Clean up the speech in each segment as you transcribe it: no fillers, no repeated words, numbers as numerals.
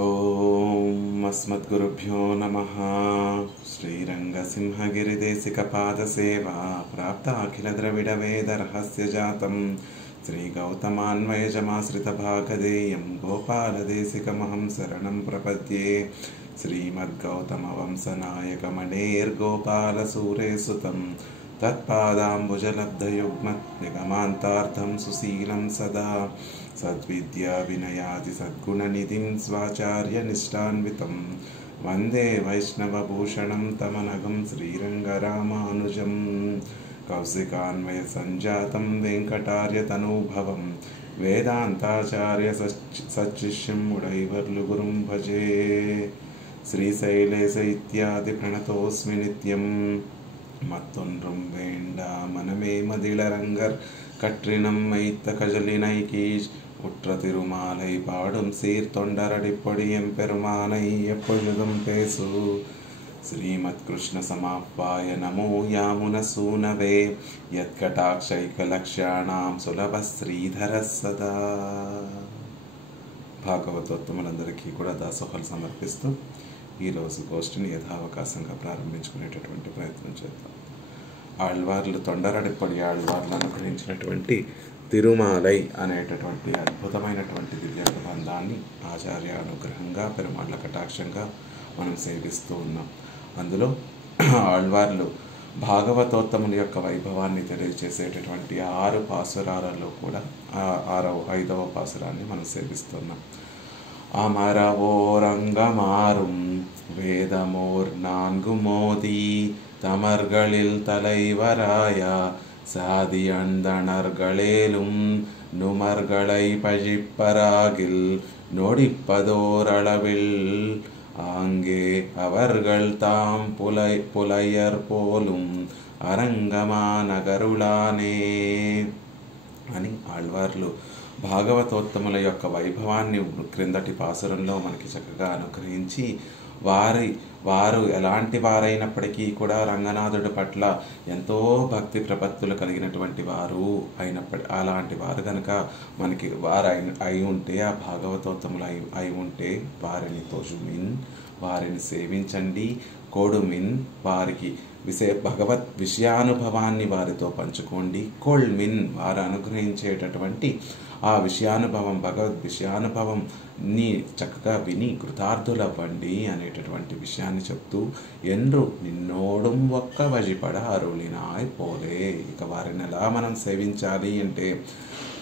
ఓం అస్మద్గురుభ్యో నమః. శ్రీరంగసింహగిరిదేశికపాదసేవా ప్రాప్త అఖిల ద్రవిడ వేద రహస్య జాతం శ్రీగౌతమాన్వయజమాశ్రితభాగధేయం గోపాలదేశికమహం శరణం ప్రపద్యే. శ్రీమద్గౌతమవంశనాయకమణేర్గోపాలసూరేసుతం తత్పాదాంబుజలబ్ధయుగ్మత్ నిగమాంతార్థం సుశీలం సదా సద్విద్యా వినయాది సద్గుణనిధిం స్వాచార్య నిష్టాన్వితం వందే వైష్ణవభూషణం తమనఘం శ్రీరంగరామానుజం. కౌశికాన్వయ సంజాతం వెంకటార్యతనూభవం వేదాంతాచార్య సచ్చిష్యం ఉడైవర్లు గురుం భజే. శ్రీశైలేశ ఇత్యాది ప్రణతోస్మి నిత్యం மத்தொன்றும் வேண்டா மனமே மதிலரங்கர் கற்றினம் மைத்த கஜலினைக்கீஷ் உற்ற திருமாலை பாடும் சீர்தொண்டரடிப்பொடி எம்பெருமானை எப்பொழுதும் பேசு. ஸ்ரீமத் கிருஷ்ண சமாப்பாய நமோ யாமுனசூனவே యత్కటాక్షైకలక్ష్యాణం సులభ శ్రీధర సదా. భాగవతోత్తములందరికీ కూడా దాసోహాలు సమర్పిస్తూ ఈరోజు గోష్ఠిని యథావకాశంగా ప్రారంభించుకునేటటువంటి ప్రయత్నం చేద్దాం. ఆళ్వార్లు తొండరడిప్పటి ఆళ్వార్లు అనుగ్రహించినటువంటి తిరుమాలై అనేటటువంటి అద్భుతమైనటువంటి దివ్య ప్రబంధాన్ని ఆచార్య అనుగ్రహంగా పెరుమాళ్ల కటాక్షంగా మనం సేవిస్తూ ఉన్నాం. అందులో ఆళ్వార్లు భాగవతోత్తముల యొక్క వైభవాన్ని తెలియజేసేటటువంటి 6 పాసురాలలో కూడా 5వ పాసురాన్ని మనం సేవిస్తున్నాం. அமரவோரங்கமாறும் வேதமோர் 4 மோதி தமர்களில் தலைவராயா சாதி அந்தணர்களேலும் நுமர்களை பழிப்பராகில் நொடிப்பதோரளவில் ஆங்கே அவர்கள் தாம் புலையர் போலும் அரங்கமா నగరులానే అని ఆళ్వార్లు భాగవతోత్తముల యొక్క వైభవాన్ని క్రిందటి పాసురంలో మనకి చక్కగా అనుగ్రహించి వారు ఎలాంటి వారైనప్పటికీ కూడా రంగనాథుడి పట్ల ఎంతో భక్తి ప్రపత్తులు కలిగినటువంటి వారు అలాంటి వారు కనుక మనకి వారు అయి ఉంటే, ఆ భాగవతోత్తములు అయి ఉంటే వారిని తోజుమిన్, వారిని సేవించండి. కోడుమిన్, వారికి భగవత్ విషయానుభవాన్ని వారితో పంచుకోండి. కోల్మిన్, వారు అనుగ్రహించేటటువంటి ఆ విషయానుభవం, భగవద్ విషయానుభవంని చక్కగా విని కృతార్థులవ్వండి అనేటటువంటి విషయాన్ని చెప్తూ ఎండ్రు నిన్నోడం ఒక్క వజిపడ అరుళినాయ్ పోలే. ఇక వారిని ఎలా మనం సేవించాలి అంటే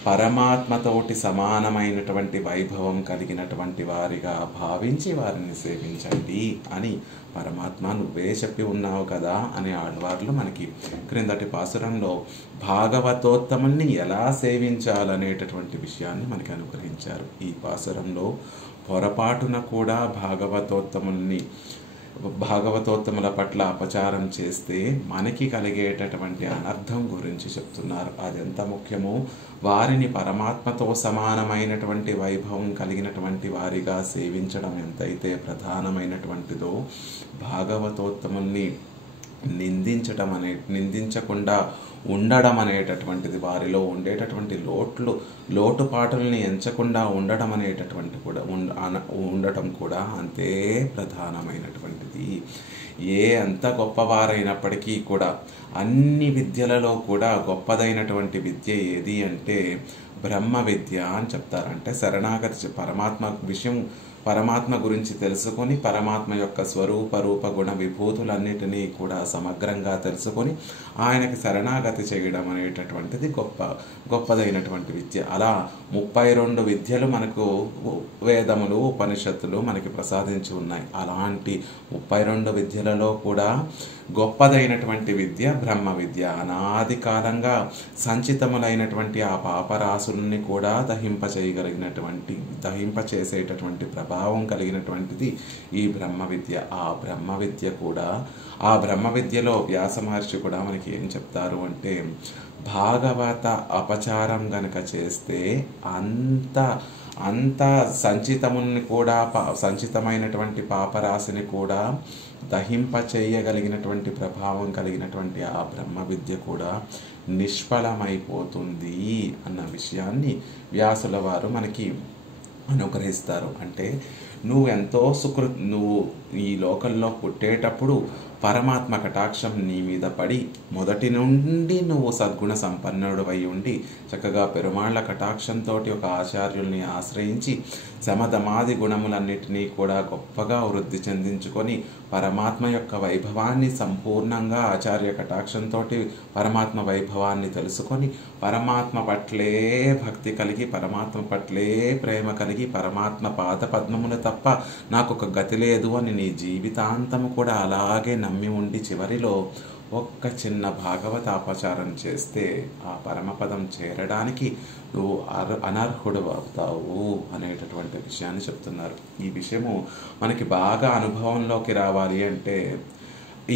పరమాత్మతోటి సమానమైనటువంటి వైభవం కలిగినటువంటి వారిగా భావించి వారిని సేవించండి అని పరమాత్మ నువ్వే చెప్పి ఉన్నావు కదా అని ఆళ్వార్లు మనకి క్రిందటి పాసురంలో భాగవతోత్తముల్ని ఎలా సేవించాలనేటటువంటి విషయాన్ని మనకి అనుగ్రహించారు. ఈ పాసురంలో పొరపాటున కూడా భాగవతోత్తముల పట్ల అపచారం చేస్తే మనకి కలిగేటటువంటి అనర్థం గురించి చెప్తున్నారు. అది ఎంత ముఖ్యమో వారిని పరమాత్మతో సమానమైనటువంటి వైభవం కలిగినటువంటి వారిగా సేవించడం ఎంతైతే ప్రధానమైనటువంటిదో, భాగవతోత్తముల్ని నిందించకుండా ఉండడం అనేటటువంటిది, వారిలో ఉండేటటువంటి లోటుపాటుల్ని ఎంచకుండా ఉండటం కూడా అంతే ప్రధానమైనటువంటిది. ఎంత గొప్పవారైనప్పటికీ కూడా అన్ని విద్యలలో కూడా గొప్పదైనటువంటి విద్య ఏది అంటే బ్రహ్మ విద్య అని చెప్తారు. అంటే శరణాగతి, పరమాత్మ గురించి తెలుసుకొని పరమాత్మ యొక్క స్వరూప రూప గుణ విభూతులన్నిటినీ కూడా సమగ్రంగా తెలుసుకొని ఆయనకి శరణాగతి చేయడం అనేటటువంటిది గొప్పదైనటువంటి విద్య. అలా 32 విద్యలు మనకు వేదములు, ఉపనిషత్తులు మనకి ప్రసాదించి ఉన్నాయి. అలాంటి 32 విద్యలలో కూడా గొప్పదైనటువంటి విద్య బ్రహ్మ విద్య. అనాది కాలంగా సంచితములైనటువంటి ఆ పాపరాశుల్ని కూడా దహింపచేసేటటువంటి ప్రభావం కలిగినటువంటిది ఈ బ్రహ్మ విద్య. ఆ బ్రహ్మ విద్యలో వ్యాస మహర్షి కూడా మనకి ఏం చెప్తారు అంటే, భాగవత అపచారం గనక చేస్తే అంత సంచితమైనటువంటి పాపరాశిని కూడా దహింపచేయగలిగినటువంటి ప్రభావం కలిగినటువంటి ఆ బ్రహ్మ విద్య కూడా నిష్ఫలమైపోతుంది అన్న విషయాన్ని వ్యాసుల వారు మనకి అనుగ్రహిస్తారు. అంటే నువ్వు ఈ లోకంలో పుట్టేటప్పుడు పరమాత్మ కటాక్షం నీ మీద పడి మొదటి నుండి నువ్వు సద్గుణ సంపన్నుడివై ఉండి చక్కగా పెరుమాళ్ల కటాక్షంతో ఒక ఆచార్యుల్ని ఆశ్రయించి సమధమాది గుణములన్నిటినీ కూడా గొప్పగా వృద్ధి చెందించుకొని పరమాత్మ యొక్క వైభవాన్ని సంపూర్ణంగా ఆచార్య కటాక్షంతో పరమాత్మ వైభవాన్ని తెలుసుకొని పరమాత్మ పట్లే భక్తి కలిగి పరమాత్మ పట్లే ప్రేమ కలిగి పరమాత్మ పాదపద్మములు తప్ప నాకు ఒక గతి లేదు అని నీ జీవితాంతము కూడా అలాగే నమ్మి ఉండి చివరిలో ఒక్క చిన్న భాగవతాపచారం చేస్తే ఆ పరమపదం చేరడానికి నువ్వు అనర్హుడు అవుతావు అనేటటువంటి విషయాన్ని చెప్తున్నారు. ఈ విషయము మనకి బాగా అనుభవంలోకి రావాలి అంటే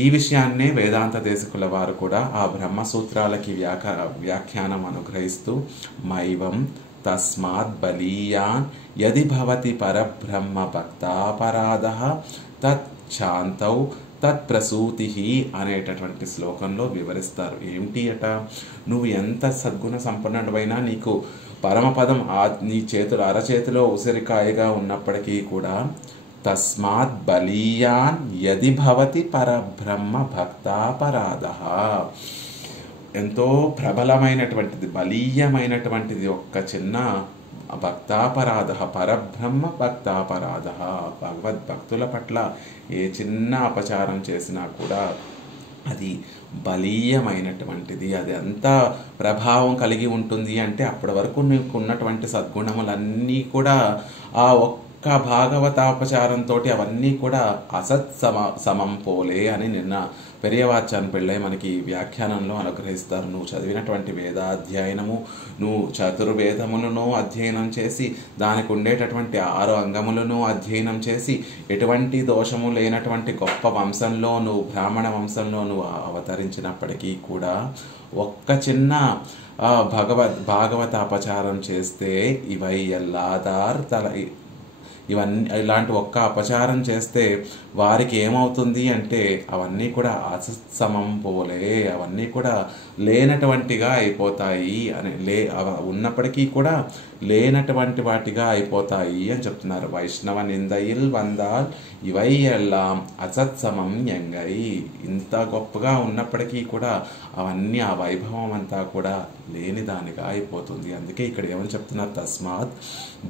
ఈ విషయాన్నే వేదాంత దేశకుల వారు కూడా ఆ బ్రహ్మసూత్రాలకి వ్యాఖ్యానం అనుగ్రహిస్తూ మైవం తస్మాత్ బలీయాన్ యది భవతి పరబ్రహ్మ భక్తాపరాధః తత్ శాంతౌ తత్ప్రసూతి అనేటటువంటి శ్లోకంలో వివరిస్తారు. ఏమిటి అట, నువ్వు ఎంత సద్గుణ సంపన్నుడైనా నీకు పరమపదం నీ అరచేతిలో ఉసిరికాయగా ఉన్నప్పటికీ కూడా తస్మాత్ బలీయాన్ యది భవతి పరబ్రహ్మ భక్తాపరాధః, ఎంతో ప్రబలమైనటువంటిది బలీయమైనటువంటిది ఒక్క చిన్న భక్తాపరాధ పరబ్రహ్మ భక్తాపరాధ, భగవద్భక్తుల పట్ల ఏ చిన్న అపచారం చేసినా కూడా అది బలీయమైనటువంటిది, అది ఎంత ప్రభావం కలిగి ఉంటుంది అంటే అప్పటి వరకు నీకు ఉన్నటువంటి సద్గుణములన్నీ కూడా ఆ ఒక్క భాగవతాపచారంతో అవన్నీ కూడా సమం పోలే అని నిన్న పెరియవాచాన్ పిళ్ళై మనకి వ్యాఖ్యానంలో అనుగ్రహిస్తారు. నువ్వు చదివినటువంటి వేదాధ్యయనము, నువ్వు చతుర్వేదములను అధ్యయనం చేసి దానికి ఉండేటటువంటి 6 అంగములను అధ్యయనం చేసి ఎటువంటి దోషము లేనటువంటి గొప్ప వంశంలో నువ్వు బ్రాహ్మణ వంశంలో నువ్వు అవతరించినప్పటికీ కూడా ఒక్క చిన్న భాగవత అపచారం చేస్తే ఇవై ఎల్లాదార్ ఇలాంటి ఒక్క అపచారం చేస్తే వారికి ఏమవుతుంది అంటే అవన్నీ కూడా అసత్సమం పోలే, అవన్నీ కూడా లేనటువంటిగా అయిపోతాయి అని ఉన్నప్పటికీ కూడా లేనటువంటి వాటిగా అయిపోతాయి అని చెప్తున్నారు. వైష్ణవ నిందయిల్ వందాల్ ఇవై ఎల్లాం అసత్సమం ఎంగై, ఇంత గొప్పగా ఉన్నప్పటికీ కూడా అవన్నీ ఆ వైభవం అంతా కూడా లేనిదానిగా అయిపోతుంది. అందుకే ఇక్కడ ఏమని చెప్తున్నారు, తస్మాత్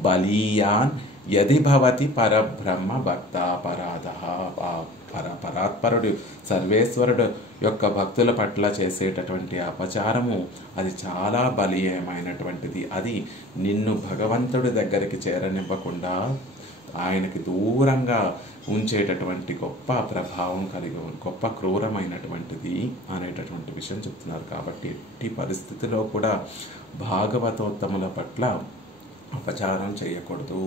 బలీయాన్ యది భవతి పరబ్రహ్మ భక్తాపరాధ, పరాత్పరుడు సర్వేశ్వరుడు యొక్క భక్తుల పట్ల చేసేటటువంటి అపచారము అది చాలా బలీయమైనటువంటిది. అది నిన్ను భగవంతుడి దగ్గరికి చేరనివ్వకుండా ఆయనకి దూరంగా ఉంచేటటువంటి గొప్ప ప్రభావం కలిగి గొప్ప క్రూరమైనటువంటిది అనేటటువంటి విషయం చెప్తున్నారు. కాబట్టి ఎట్టి పరిస్థితిలో కూడా భాగవతోత్తముల పట్ల అపచారం చేయకూడదు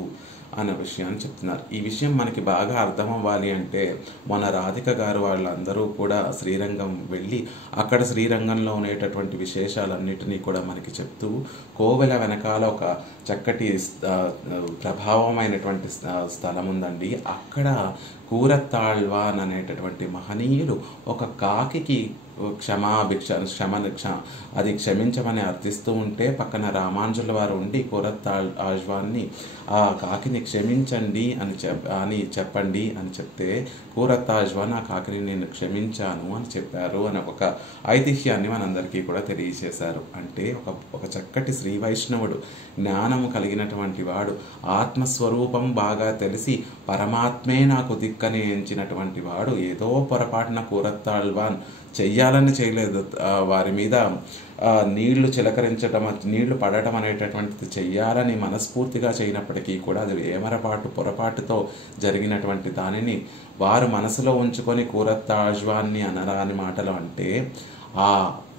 అనే విషయాన్ని చెప్తున్నారు. ఈ విషయం మనకి బాగా అర్థం అవ్వాలి అంటే మన రాధిక గారు వాళ్ళందరూ కూడా శ్రీరంగం వెళ్ళి అక్కడ శ్రీరంగంలో ఉండేటటువంటి విశేషాలన్నిటినీ కూడా మనకి చెప్తూ కోవెల వెనకాల ఒక చక్కటి ప్రభావమైనటువంటి స్థలం ఉందండి. అక్కడ కూరత్తాళ్వాన్ అనేటటువంటి మహనీయులు ఒక కాకి అది క్షమించమని అర్థిస్తూ ఉంటే పక్కన రామానుజుల వారు ఉండి కూరత్తాళ్వాన్ని ఆ కాకిని క్షమించండి అని చెప్పండి అని చెప్తే కూరత్తాళ్వాన్ ఆ కాకిని నేను క్షమించాను అని చెప్పారు అని ఒక ఐతిహ్యాన్ని మనందరికీ కూడా తెలియజేశారు. అంటే ఒక చక్కటి శ్రీ వైష్ణవుడు, జ్ఞానము కలిగినటువంటి వాడు, ఆత్మస్వరూపం బాగా తెలిసి పరమాత్మే నాకు దిక్కని ఎంచినటువంటి వాడు ఏదో పొరపాటున కూరత్తాళ్వాన్ చెయ్యాలని చేయలేదు, వారి మీద నీళ్లు చిలకరించడం, నీళ్లు పడటం అనేటటువంటిది చెయ్యాలని మనస్ఫూర్తిగా చేయనప్పటికీ కూడా అది పొరపాటుతో జరిగినటువంటి దానిని వారు మనసులో ఉంచుకొని కూరత్తాళ్వాన్ని అనరాని మాటలు అంటే ఆ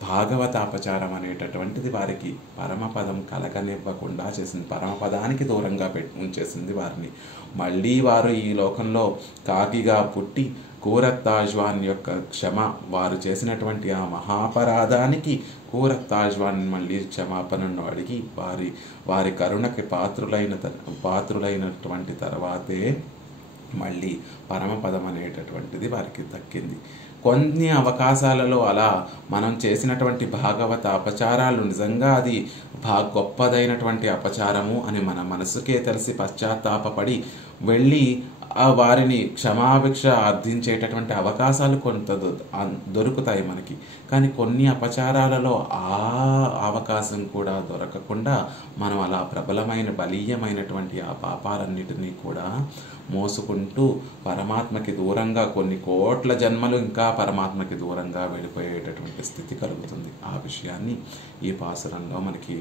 భాగవతాపచారం అనేటటువంటిది వారికి పరమపదం కలగనివ్వకుండా చేసింది, పరమపదానికి దూరంగా ఉంచేసింది వారిని. మళ్ళీ వారు ఈ లోకంలో కాకిగా పుట్టి కూరత్తాళ్వాన్ యొక్క వారు చేసినటువంటి ఆ మహాపరాధానికి కూరత్తాళ్వాన్ మళ్ళీ క్షమాపణను అడిగి వారి కరుణకి పాత్రులైనటువంటి తర్వాతే మళ్ళీ పరమపదం అనేటటువంటిది వారికి దక్కింది. కొన్ని అవకాశాలలో అలా మనం చేసినటువంటి భాగవత అపచారాలు నిజంగా అది గొప్పదైనటువంటి అపచారము అని మన మనసుకే తెలిసి పశ్చాత్తాపపడి వెళ్ళి వారిని క్షమాభిక్ష అర్థించేటటువంటి అవకాశాలు కొంత దొరుకుతాయి మనకి. కానీ కొన్ని అపచారాలలో ఆ అవకాశం కూడా దొరకకుండా మనం అలా ప్రబలమైన బలీయమైనటువంటి ఆ పాపాలన్నిటినీ కూడా మోసుకుంటూ పరమాత్మకి దూరంగా కొన్ని కోట్ల జన్మలు ఇంకా పరమాత్మకి దూరంగా వెళ్ళిపోయేటటువంటి స్థితి కలుగుతుంది. ఆ విషయాన్ని ఈ పాసురంలో మనకి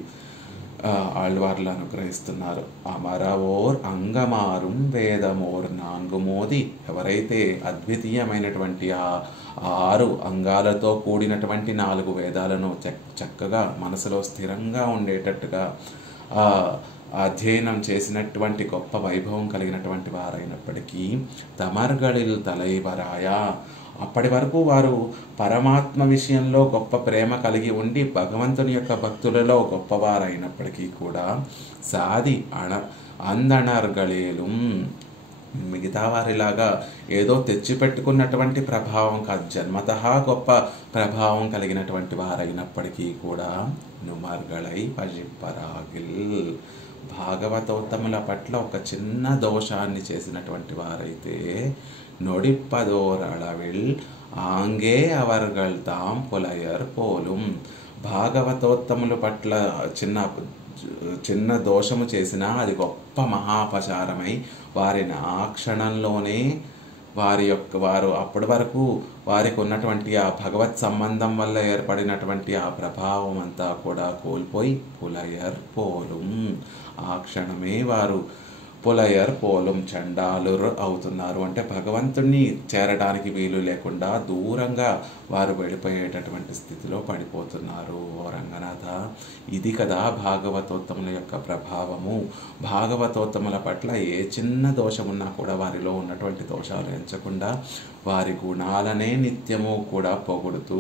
ఆళ్వార్లు అనుగ్రహిస్తున్నారు. అమరవోర్ అంగమారుం వేదమోర్ నాన్గు మోది. ఎవరైతే అద్వితీయమైనటువంటి ఆ 6 అంగాలతో కూడినటువంటి 4 వేదాలను చక్కగా మనసులో స్థిరంగా ఉండేటట్టుగా అధ్యయనం చేసినటువంటి గొప్ప వైభవం కలిగినటువంటి వారైనప్పటికీ తమర్గళిల్ తలైవరాయ, అప్పటి వరకు వారు పరమాత్మ విషయంలో గొప్ప ప్రేమ కలిగి ఉండి భగవంతుని యొక్క భక్తులలో గొప్పవారైనప్పటికీ కూడా సాది అందనర్గళేలు, మిగతా వారిలాగా ఏదో తెచ్చిపెట్టుకున్నటువంటి ప్రభావం కాదు, జన్మతః గొప్ప ప్రభావం కలిగినటువంటి వారైనప్పటికీ కూడా నుమర్గళై పజిప్పరాగిల్, భాగవతోత్తముల పట్ల ఒక చిన్న దోషాన్ని చేసినటువంటి వారైతే నొడిప్పదోరళవిల్ ఆంగే అవర్గల్ తాం పులయర్ పోలుం, భాగవతోత్తముల పట్ల చిన్న దోషము చేసినా అది గొప్ప మహాపచారమై వారిని ఆ క్షణంలోనే వారు అప్పటి వరకు వారికి ఉన్నటువంటి ఆ భగవత్ సంబంధం వల్ల ఏర్పడినటువంటి ఆ ప్రభావం అంతా కూడా కోల్పోయి పులయర్ పోలుం, ఆ క్షణమే వారు పులయర్ పోలం చండాలుర్ అవుతున్నారు. అంటే భగవంతుణ్ణి చేరడానికి వీలు లేకుండా దూరంగా వారు వెళ్ళిపోయేటటువంటి స్థితిలో పడిపోతున్నారు. ఓ రంగనాథ, ఇది కదా భాగవతోత్తముల యొక్క ప్రభావము. భాగవతోత్తముల పట్ల ఏ చిన్న దోషమున్నా కూడా వారిలో ఉన్నటువంటి దోషాలు ఎంచకుండా వారి గుణాలనే నిత్యము కూడా పొగుడుతూ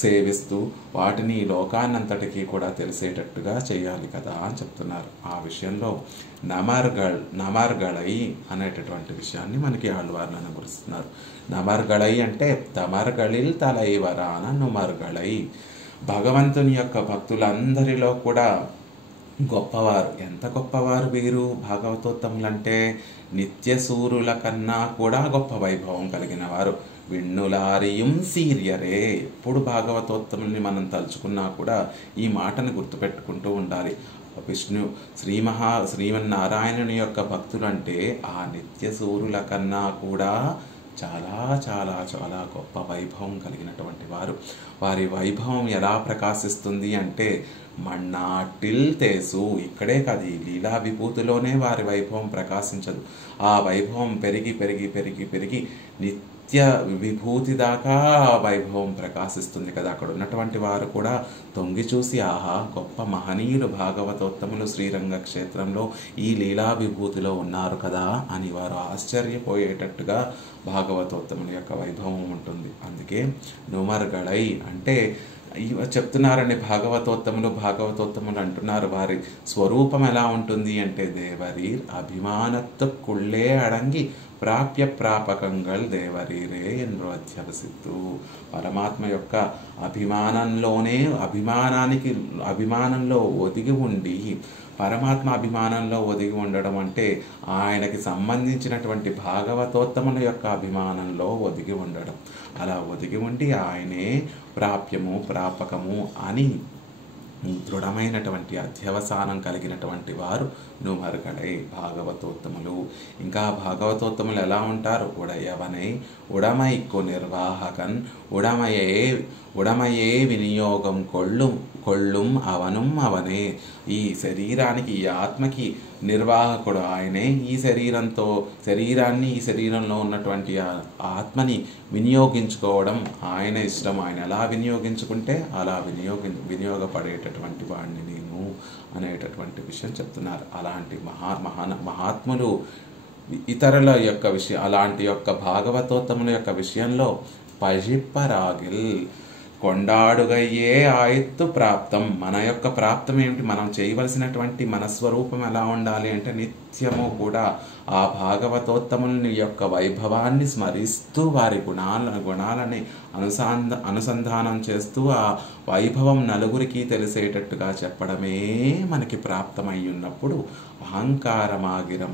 సేవిస్తూ వాటిని లోకాన్నంతటికీ కూడా తెలిసేటట్టుగా చేయాలి కదా అని చెప్తున్నారు. ఆ విషయంలో నమర్గళై అనేటటువంటి విషయాన్ని మనకి ఆళ్వార్లు అనుగ్రహిస్తున్నారు. నమర్గళై అంటే తమర్గళిల్ తలైవరాన నుమర్గళై, భగవంతుని యొక్క భక్తులందరిలో కూడా గొప్పవారు. ఎంత గొప్పవారు వీరు భాగవతోత్తములంటే? నిత్య సూరుల కన్నా కూడా గొప్ప వైభవం కలిగిన వారు. విణ్ణులారియం సీరియరే. ఎప్పుడు భాగవతోత్తముల్ని మనం తలుచుకున్నా కూడా ఈ మాటను గుర్తుపెట్టుకుంటూ ఉండాలి. శ్రీమన్నారాయణుని యొక్క భక్తులు అంటే ఆ నిత్య సూరుల కన్నా కూడా చాలా చాలా చాలా గొప్ప వైభవం కలిగినటువంటి వారు. వారి వైభవం ఎలా ప్రకాశిస్తుంది అంటే మన్నాటిల్ తేసు, ఇక్కడే కాదు ఈ లీలా విభూతిలోనే వారి వైభవం ప్రకాశించదు. ఆ వైభవం పెరిగి పెరిగి పెరిగి పెరిగి నిత్య విభూతి దాకా వైభవం ప్రకాశిస్తుంది కదా. అక్కడ ఉన్నటువంటి వారు కూడా తొంగి చూసి ఆహా, గొప్ప మహనీయులు భాగవతోత్తములు శ్రీరంగ క్షేత్రంలో ఈ లీలా విభూతిలో ఉన్నారు కదా అని వారు ఆశ్చర్యపోయేటట్టుగా భాగవతోత్తముల యొక్క వైభవం ఉంటుంది. అందుకే నుమర్గళై అంటే చెప్తున్నారండి. భాగవతోత్తములు అంటున్నారు. వారి స్వరూపం ఎలా ఉంటుంది అంటే దేవరీర్ అభిమానత్తు కుళ్ళే అడంగి ప్రాప్య ప్రాపకంగల్ దేవరీరే ఎన్రో అధ్యవసిత్తు. పరమాత్మ యొక్క అభిమానంలో ఒదిగి ఉండి, పరమాత్మ అభిమానంలో ఒదిగి ఉండడం అంటే ఆయనకి సంబంధించినటువంటి భాగవతోత్తముల యొక్క అభిమానంలో ఒదిగి ఉండడం. అలా ఒదిగి ఉండి ఆయనే ప్రాప్యము ప్రాపకము అని దృఢమైనటువంటి అధ్యవసానం కలిగినటువంటి వారు నుమర్గళై భాగవతోత్తములు. ఇంకా భాగవతోత్తములు ఎలా ఉంటారు? ఉడమైక్కు నిర్వాహకన్ ఉడమయే వినియోగం కొళ్ళుం అవనుం అవనే. ఈ శరీరానికి, ఈ ఆత్మకి నిర్వాహకుడు ఆయనే. ఈ శరీరాన్ని ఈ శరీరంలో ఉన్నటువంటి ఆత్మని వినియోగించుకోవడం ఆయన ఇష్టం. ఆయన ఎలా వినియోగించుకుంటే అలా వినియోగపడేటటువంటి వాడిని నేను అనేటటువంటి విషయం చెప్తున్నారు. అలాంటి మహాత్ములు ఇతరుల యొక్క అలాంటి యొక్క భాగవతోత్తముల యొక్క విషయంలో పజిప్పరాగిల్ కొండాడుగయ్యే ఆయుత్తు ప్రాప్తం. మన యొక్క ప్రాప్తం ఏమిటి? మనం చేయవలసినటువంటి మన స్వరూపం ఎలా ఉండాలి అంటే నిత్యము కూడా ఆ భాగవతోత్తముని యొక్క వైభవాన్ని స్మరిస్తూ వారి గుణాలని అనుసంధానం చేస్తూ ఆ వైభవం నలుగురికి తెలిసేటట్టుగా చెప్పడమే మనకి ప్రాప్తమై ఉన్నప్పుడు అహంకారమాగిర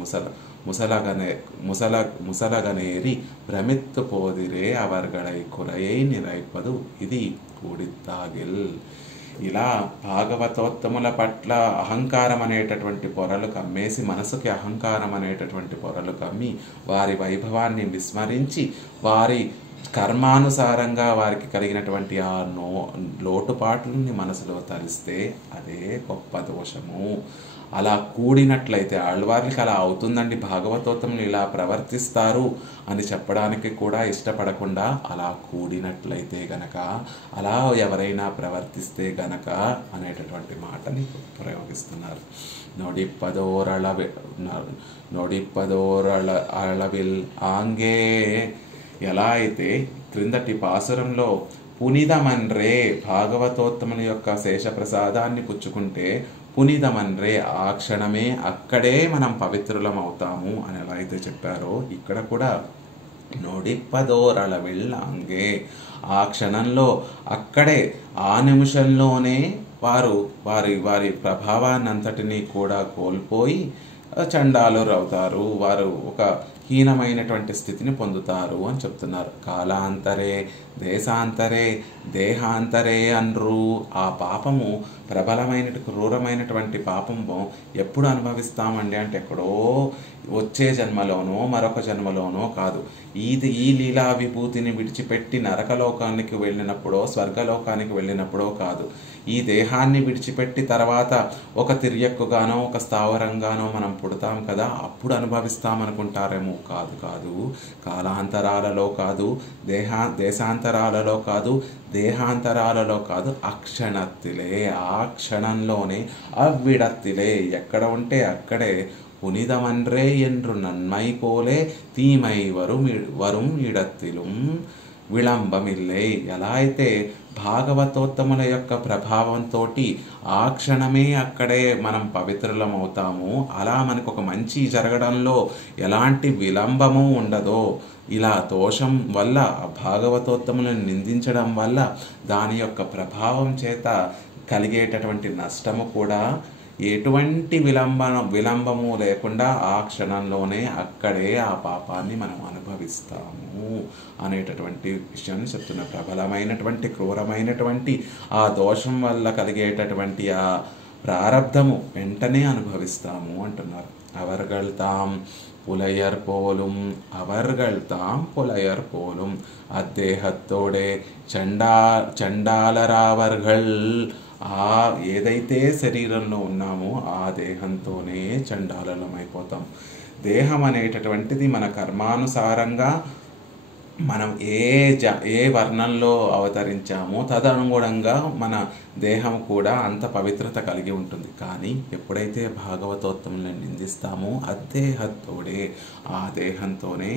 ముసలగనేరి భ్రమిత్తు పోదిరే అవర్గడై కురయై నిరైపదు ఇది కూడిత్తాగిల్. ఇలా భాగవతోత్తముల పట్ల అహంకారం అనేటటువంటి పొరలు కమ్మేసి, మనసుకి అహంకారం అనేటటువంటి పొరలు కమ్మి వారి వైభవాన్ని విస్మరించి వారి కర్మానుసారంగా వారికి కలిగినటువంటి ఆ లోటుపాట్లని మనసులో తలిస్తే అదే గొప్ప దోషము. అలా కూడినట్లయితే ఆళ్వార్లకి అలా అవుతుందండి, భాగవతోత్తములు ఇలా ప్రవర్తిస్తారు అని చెప్పడానికి కూడా ఇష్టపడకుండా అలా కూడినట్లయితే గనక, అలా ఎవరైనా ప్రవర్తిస్తే గనక అనేటటువంటి మాటని ప్రయోగిస్తున్నారు. నొడిప్పదోరళవిల్ ఆంగే. ఎలా అయితే క్రిందటి పాసురంలో పునిదమన్రే భాగవతోత్తముల యొక్క శేషప్రసాదాన్ని పుచ్చుకుంటే పునిదమన్రే ఆ క్షణమే అక్కడే మనం పవిత్రులం అవుతాము అని ఎలా అయితే చెప్పారో, ఇక్కడ కూడా నొడిప్పదోరళవిల్లాంగే ఆ క్షణంలో అక్కడే ఆ నిమిషంలోనే వారు వారి ప్రభావాన్ని అంతటినీ కూడా కోల్పోయి చండాలురు అవుతారు, వారు ఒక హీనమైనటువంటి స్థితిని పొందుతారు అని చెప్తున్నారు. కాలాంతరే దేశాంతరే దేహాంతరే అన్రు. ఆ పాపము ప్రబలమైన క్రూరమైనటువంటి పాపము ఎప్పుడు అనుభవిస్తామండి అంటే ఎక్కడో వచ్చే జన్మలోనో మరొక జన్మలోనో కాదు. ఈ లీలా విభూతిని విడిచిపెట్టి నరకలోకానికి వెళ్ళినప్పుడో స్వర్గలోకానికి వెళ్ళినప్పుడో కాదు. ఈ దేహాన్ని విడిచిపెట్టి తర్వాత ఒక తిర్యక్కుగానో ఒక స్థావరంగానో మనం పుడతాం కదా, అప్పుడు అనుభవిస్తామనుకుంటారేమో. కాదు. కాలాంతరాలలో కాదు, దేశాంతరాలలో కాదు, దేహాంతరాలలో కాదు, అక్షణత్తిలే ఆ క్షణంలోనే అవ్విడత్తిలే ఎక్కడ ఉంటే అక్కడే புனிதமன்றே என்று நன்மை போலே தீமை வரும் இடத்திலும் విళంబమిల్లే. ఎలా అయితే భాగవతోత్తముల యొక్క ప్రభావంతో ఆ క్షణమే అక్కడే మనం పవిత్రులం అవుతాము, అలా మనకు ఒక మంచి జరగడంలో ఎలాంటి విలంబము ఉండదో, ఇలా దోషం వల్ల భాగవతోత్తములను నిందించడం వల్ల దాని యొక్క ప్రభావం చేత కలిగేటటువంటి నష్టము కూడా ఎటువంటి విలంబము లేకుండా ఆ క్షణంలోనే అక్కడే ఆ పాపాన్ని మనం అనుభవిస్తాము అనేటటువంటి విషయాన్ని చెప్తున్న. ప్రబలమైనటువంటి క్రూరమైనటువంటి ఆ దోషం వల్ల కలిగేటటువంటి ఆ ప్రారబ్ధము వెంటనే అనుభవిస్తాము అంటున్నారు. அவர்கள்தாம் புலையர் போலும் అద్దేహత్తోడే చండాలరావర్గల్. ఆ ఏదైతే శరీరంలో ఉన్నామో ఆ దేహంతోనే చండాలమైపోతాం. దేహం అనేటటువంటిది మన కర్మానుసారంగా మనం ఏ వర్ణంలో అవతరించామో తదనుగుణంగా మన దేహం కూడా అంత పవిత్రత కలిగి ఉంటుంది. కానీ ఎప్పుడైతే భాగవతోత్తములను నిందిస్తామో అద్దేహత్తోడే ఆ దేహంతోనే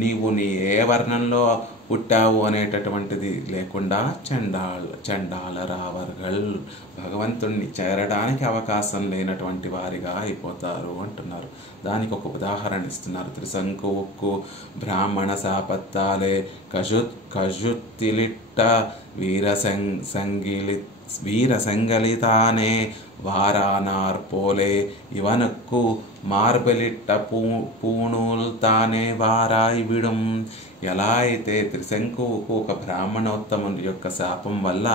నీవు నీ ఏ వర్ణంలో పుట్టావు అనేటటువంటిది లేకుండా చండాలరావర్గల్ భగవంతుణ్ణి చేరడానికి అవకాశం లేనటువంటి వారిగా అయిపోతారు అంటున్నారు. దానికి ఒక ఉదాహరణ ఇస్తున్నారు. త్రిశంకు ఉక్కు బ్రాహ్మణ సాపత్తాలే కజుత్తిలిట్ట వీరసంగలితానే వారానార్ పోలే ఇవనక్కు మార్బలిట్ట పూణుల్ తానే వారాయి విడుం. ఎలా అయితే త్రిశంకువుకు ఒక బ్రాహ్మణోత్తముని యొక్క శాపం వల్ల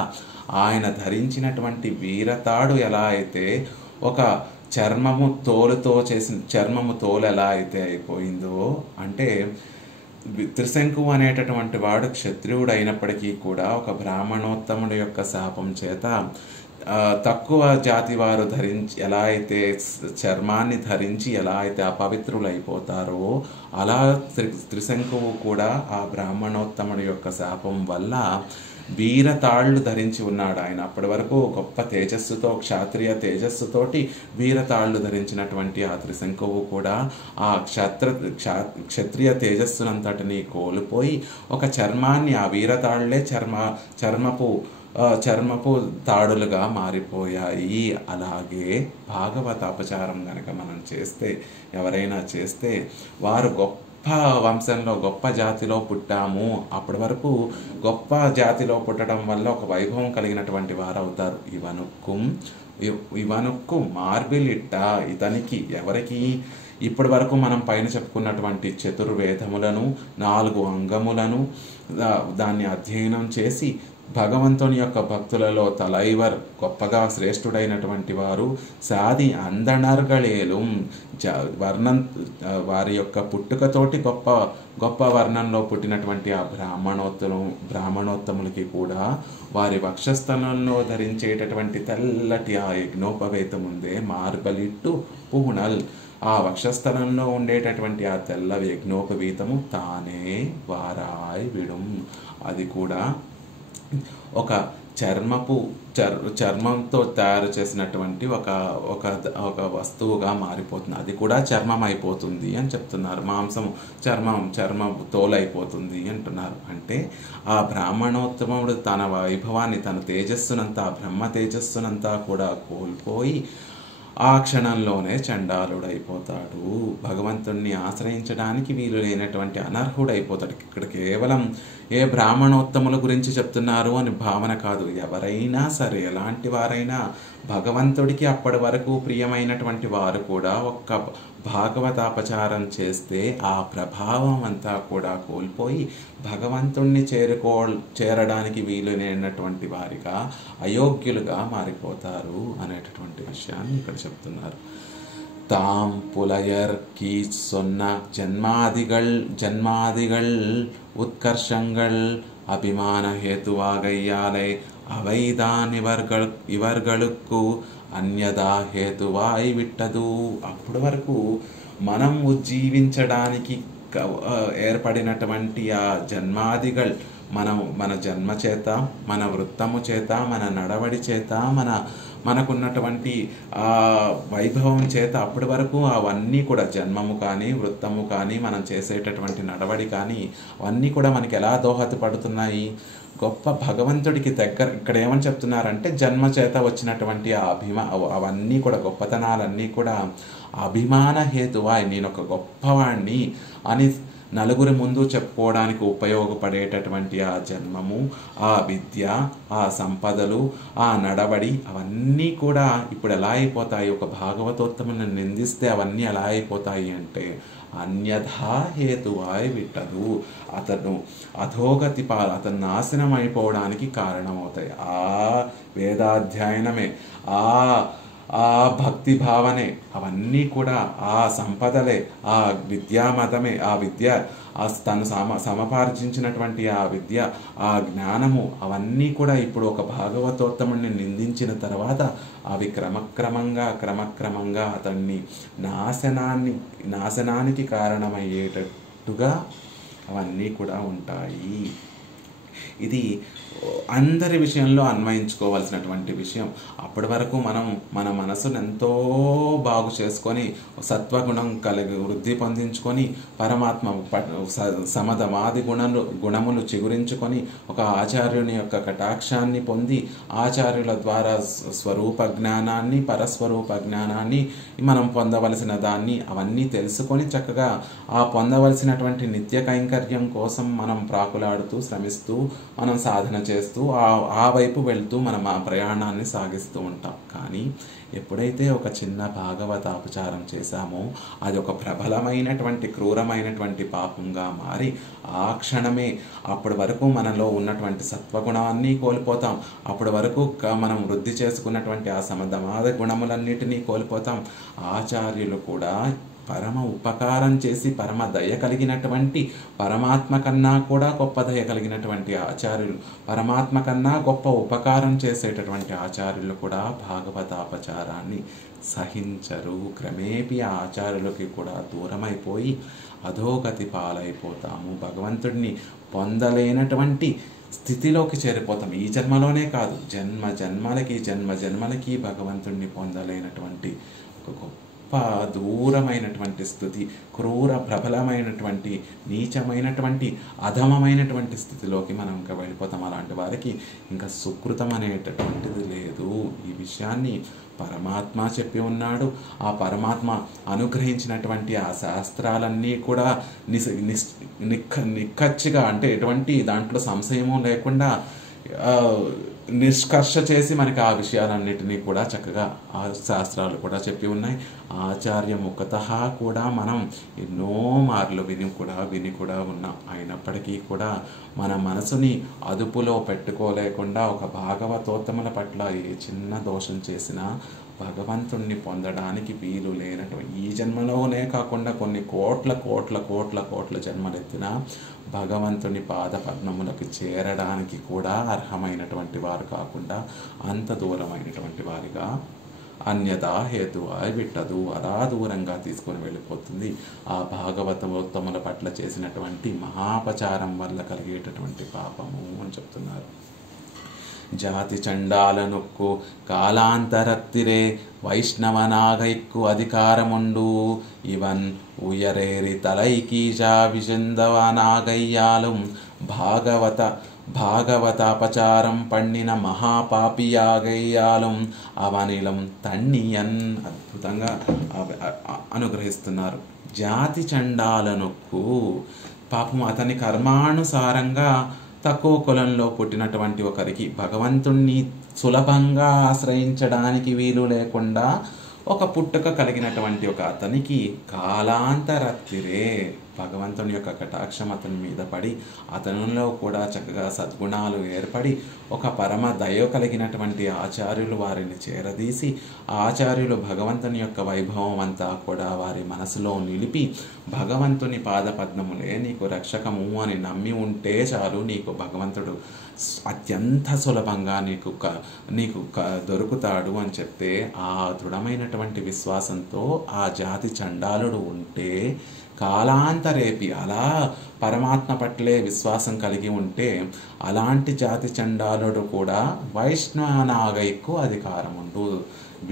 ఆయన ధరించినటువంటి వీరతాడు ఎలా అయితే ఒక చర్మము తోలు ఎలా అయితే అయిపోయిందో, అంటే త్రిశంకువు అనేటటువంటి వాడు క్షత్రియుడు అయినప్పటికీ కూడా ఒక బ్రాహ్మణోత్తముడి యొక్క శాపం చేత తక్కువ జాతి వారు ఎలా అయితే చర్మాన్ని ధరించి ఎలా అయితే అపవిత్రులైపోతారో అలా త్రిశంకువు కూడా ఆ బ్రాహ్మణోత్తముడి యొక్క శాపం వల్ల వీరతాళ్ళు ధరించి ఉన్నాడు. ఆయన అప్పటి వరకు గొప్ప తేజస్సుతో క్షాత్రియ తేజస్సుతోటి వీరతాళ్ళు ధరించినటువంటి ఆ త్రిశంకువు కూడా ఆ క్షత్రియ తేజస్సునంతటిని కోల్పోయి ఒక చర్మాన్ని, ఆ వీరతాళ్లే చర్మపు చర్మపు తాడులుగా మారిపోయాయి. అలాగే భాగవత అపచారం కనుక మనం చేస్తే, ఎవరైనా చేస్తే, వారు గొప్ప వంశంలో గొప్ప జాతిలో పుట్టాము, అప్పటి వరకు గొప్ప జాతిలో పుట్టడం వల్ల ఒక వైభవం కలిగినటువంటి వారు అవుతారు. ఇవనుక్కు మార్బిలిట్ట, ఇతనికి ఎవరికి ఇప్పటి వరకు మనం పైన చెప్పుకున్నటువంటి చతుర్వేదములను 4 అంగములను దాన్ని అధ్యయనం చేసి భగవంతుని యొక్క భక్తులలో తలైవర్ గొప్పగా శ్రేష్ఠుడైనటువంటి వారు సాది అందనర్గళేలు వారి యొక్క పుట్టుకతోటి గొప్ప వర్ణంలో పుట్టినటువంటి ఆ బ్రాహ్మణోత్తములకి కూడా వారి వక్షస్థలంలో ధరించేటటువంటి తెల్లటి ఆ యజ్ఞోపవేతం ఉందే మార్బలిట్టు పూనల్, ఆ వక్షస్థలంలో ఉండేటటువంటి ఆ తెల్ల యజ్ఞోపవీతము తానే వారాయ్ విడుం, అది కూడా ఒక చర్మంతో తయారు చేసినటువంటి ఒక వస్తువుగా మారిపోతుంది. అది కూడా చర్మం అయిపోతుంది అని చెప్తున్నారు. చర్మం తోలైపోతుంది అంటున్నారు. అంటే ఆ బ్రాహ్మణోత్తముడు తన వైభవాన్ని, తన తేజస్సునంతా, బ్రహ్మ తేజస్సునంతా కూడా కోల్పోయి ఆ క్షణంలోనే చండాలుడైపోతాడు. భగవంతుణ్ణి ఆశ్రయించడానికి వీలు లేనటువంటి అనర్హుడైపోతాడు. ఇక్కడ కేవలం ఏ బ్రాహ్మణోత్తముల గురించి చెప్తున్నారు అని భావన కాదు. ఎవరైనా సరే, ఎలాంటి వారైనా భగవంతుడికి అప్పటి వరకు ప్రియమైనటువంటి వారు కూడా ఒక్క భాగవతాపచారం చేస్తే ఆ ప్రభావం అంతా కూడా కోల్పోయి భగవంతుణ్ణి చేరడానికి వీలు లేనటువంటి వారిగా, అయోగ్యులుగా మారిపోతారు అనేటటువంటి విషయాన్ని ఇక్కడ చెప్తున్నారు. தாம் புலையர் கீச் சொன்ன ஜன்மாதிகள் உத்கர்ஷங்கள் அபிமான ஹேத்துவாகையாலே அவைதான் ఇవర్గళుక్కు అన్యదా హేతువాయి విట్టదు. అప్పటి వరకు మనం ఉజ్జీవించడానికి ఏర్పడినటువంటి ఆ జన్మాదిగల్, మన జన్మ చేత, మన వృత్తము చేత, మన నడవడి చేత, మనకున్నటువంటి ఆ వైభవం చేత అప్పటి వరకు అవన్నీ కూడా, జన్మము కానీ, వృత్తము కానీ, మనం చేసేటటువంటి నడవడి కానీ, అవన్నీ కూడా మనకి ఎలా దోహదపడుతున్నాయి? గొప్ప భగవంతుడికి దగ్గర. ఇక్కడ ఏమని చెప్తున్నారంటే, జన్మ చేత వచ్చినటువంటి ఆ అవన్నీ కూడా, గొప్పతనాలన్నీ కూడా అభిమాన హేతువాయ్, నేను ఒక గొప్పవాణ్ణి అని నలుగురి ముందు చెప్పుకోవడానికి ఉపయోగపడేటటువంటి ఆ జన్మము, ఆ విద్య, ఆ సంపదలు, ఆ నడవడి, అవన్నీ కూడా ఇప్పుడు ఎలా అయిపోతాయి? ఒక భాగవతోత్తముని నిందిస్తే అవన్నీ ఎలా అయిపోతాయి అంటే అన్యథా హేతువాయ్ విట్టదు, అతను అధోగతి అతను నాశనం అయిపోవడానికి కారణమవుతాయి. ఆ వేదాధ్యయనమే, ఆ భక్తి భావనే, అవన్నీ కూడా ఆ సంపదలే, ఆ విద్యామతమే, ఆ విద్య, తను సమపార్జించినటువంటి ఆ విద్య, ఆ జ్ఞానము, అవన్నీ కూడా ఇప్పుడు ఒక భాగవతోత్తముడిని నిందించిన తర్వాత అవి క్రమక్రమంగా అతన్ని నాశనానికి కారణమయ్యేటట్టుగా అవన్నీ కూడా ఉంటాయి. ఇది అందరి విషయంలో అన్వయించుకోవాల్సినటువంటి విషయం. అప్పటి వరకు మనం మన మనసును ఎంతో బాగు చేసుకొని సత్వగుణం వృద్ధి పొందించుకొని పరమాత్మ సమదమాది గుణములు చిగురించుకొని ఒక ఆచార్యుని యొక్క కటాక్షాన్ని పొంది ఆచార్యుల ద్వారా స్వరూప జ్ఞానాన్ని, పరస్వరూప జ్ఞానాన్ని, మనం పొందవలసిన దాన్ని అవన్నీ తెలుసుకొని చక్కగా ఆ పొందవలసినటువంటి నిత్య కైంకర్యం కోసం మనం ప్రాకులాడుతూ శ్రమిస్తూ మనం సాధన చేస్తూ ఆ వైపు వెళ్తూ మనం ఆ ప్రయాణాన్ని సాగిస్తూ ఉంటాం. కానీ ఎప్పుడైతే ఒక చిన్న భాగవతాపచారం చేశామో అది ఒక ప్రబలమైనటువంటి క్రూరమైనటువంటి పాపంగా మారి ఆ క్షణమే అప్పటి వరకు మనలో ఉన్నటువంటి సత్వగుణాన్ని కోల్పోతాం. అప్పటి వరకు మనం వృద్ధి చేసుకున్నటువంటి ఆ సమదమాద గుణములన్నిటినీ కోల్పోతాం. ఆచార్యులు కూడా పరమ ఉపకారం చేసి పరమ దయ కలిగినటువంటి, పరమాత్మ కన్నా కూడా గొప్ప దయ కలిగినటువంటి ఆచార్యులు, పరమాత్మ కన్నా గొప్ప ఉపకారం చేసేటటువంటి ఆచార్యులు కూడా భాగవతాపచారాన్ని సహించరు. క్రమేపీ ఆ ఆచార్యులకి కూడా దూరమైపోయి అధోగతి పాలైపోతాము. భగవంతుడిని పొందలేనటువంటి స్థితిలోకి చేరిపోతాం. ఈ జన్మలోనే కాదు, జన్మ జన్మలకి భగవంతుడిని పొందలేనటువంటి ఒక గొప్ప దూరమైనటువంటి స్థితి, క్రూర ప్రబలమైనటువంటి నీచమైనటువంటి అధమమైనటువంటి స్థితిలోకి మనం ఇంకా వెళ్ళిపోతాం. అలాంటి వారికి ఇంకా సుకృతం అనేటటువంటిది లేదు. ఈ విషయాన్ని పరమాత్మ చెప్పి ఉన్నాడు. ఆ పరమాత్మ అనుగ్రహించినటువంటి ఆ శాస్త్రాలన్నీ కూడా నిక్కచ్చిగా, అంటే ఎటువంటి దాంట్లో సంశయము లేకుండా నిష్కర్ష చేసి మనకి ఆ విషయాలన్నిటినీ కూడా చక్కగా ఆ శాస్త్రాలు కూడా చెప్పి ఉన్నాయి. ఆచార్య ముఖతః కూడా మనం ఎన్నో మార్లు విని కూడా ఉన్నాం. అయినప్పటికీ కూడా మన మనసుని అదుపులో పెట్టుకోలేకుండా ఒక భాగవతోత్తముల పట్ల ఏ చిన్న దోషం చేసినా భగవంతుణ్ణి పొందడానికి వీలు లేనటువంటి, ఈ జన్మలోనే కాకుండా కొన్ని కోట్ల కోట్ల కోట్ల కోట్ల జన్మలెత్తిన భగవంతుని పాద పద్మములకు చేరడానికి కూడా అర్హమైనటువంటి వారు కాకుండా అంత దూరమైనటువంటి వారిగా అన్యదా హేతు విట్టదు, అలా దూరంగా తీసుకొని వెళ్ళిపోతుంది. ఆ భాగవతోత్తముల పట్ల చేసినటువంటి మహాపచారం వల్ల కలిగేటటువంటి పాపము అని చెప్తున్నారు. జాతి చండాల నొక్కు కాలాంతరత్తిరే వైష్ణవనాగైక్కు అధికారముండు ఇవన్ ఉయరేరి తలైకీజా విజందవనాగయ్యాலும் భాగవతాపచారం పండిన మహాపాపియాగయ్యాలం అవనిలం తన్నియన్. అద్భుతంగా అనుగ్రహిస్తున్నారు. జాతి చండాల నొక్కు, పాపం అతని కర్మానుసారంగా తక్కువ కులంలో పుట్టినటువంటి ఒకరికి భగవంతుణ్ణి సులభంగా ఆశ్రయించడానికి వీలు లేకుండా ఒక పుట్టుక కలిగినటువంటి ఒక అతనికి కాలాంతరత్తిరే భగవంతుని యొక్క కటాక్షం అతని మీద పడి అతనిలో కూడా చక్కగా సద్గుణాలు ఏర్పడి ఒక పరమ దయ కలిగినటువంటి ఆచార్యులు వారిని చేరదీసి ఆచార్యులు భగవంతుని యొక్క వైభవం అంతా కూడా వారి మనసులో నిలిపి భగవంతుని పాదపద్మములే నీకు రక్షకము అని నమ్మి ఉంటే చాలు, నీకు భగవంతుడు అత్యంత సులభంగా నీకు దొరుకుతాడు అని చెప్తే ఆ దృఢమైనటువంటి విశ్వాసంతో ఆ జాతి చండాలుడు ఉంటే కాలాంతరేపి అలా పరమాత్మ పట్లే విశ్వాసం కలిగి ఉంటే అలాంటి జాతి చండాలుడు కూడా వైష్ణవనాగైక్కు అధికారం ఉండు,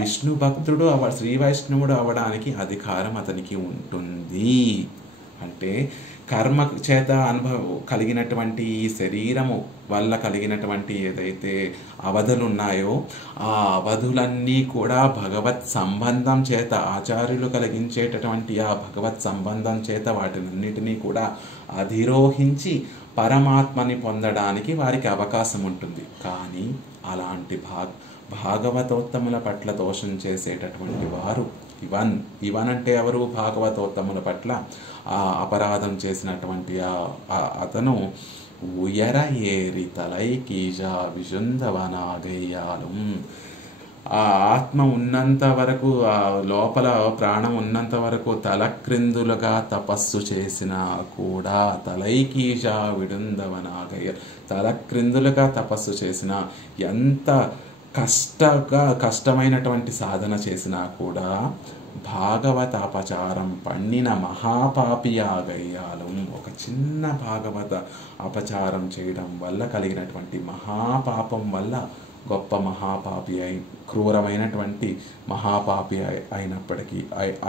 విష్ణు భక్తుడు శ్రీ వైష్ణవుడు అవడానికి అధికారం అతనికి ఉంటుంది. అంటే కర్మ చేత కలిగినటువంటి ఈ శరీరము వల్ల కలిగినటువంటి ఏదైతే అవధులు ఉన్నాయో ఆ అవధులన్నీ కూడా భగవత్ సంబంధం చేత ఆచార్యులు కలిగించేటటువంటి ఆ భగవత్ సంబంధం చేత వాటినన్నిటినీ కూడా అధిరోహించి పరమాత్మని పొందడానికి వారికి అవకాశం ఉంటుంది. కానీ అలాంటి భాగవతోత్తముల పట్ల దోషం చేసేటటువంటి వారు ఇవన్ అంటే ఎవరు? భాగవతోత్తముల పట్ల ఆ అపరాధం చేసినటువంటి అతను ఉయర ఏరి తలైకీజా విజుందవనాగయ్యాలం. ఆ ఆత్మ ఉన్నంత వరకు, ఆ లోపల ప్రాణం ఉన్నంత వరకు తలక్రిందులుగా తపస్సు చేసినా కూడా తలైకీజా విడుందవనాగయ్య, తలక్రిందులుగా తపస్సు చేసిన, ఎంత కష్టమైనటువంటి సాధన చేసినా కూడా భాగవతాపచారం పండిన మహాపాపియాగయ్యాలం. ఒక చిన్న భాగవత అపచారం చేయడం వల్ల కలిగినటువంటి మహాపాపం వల్ల గొప్ప మహాపాపి క్రూరమైనటువంటి మహాపాపి అయినప్పటికీ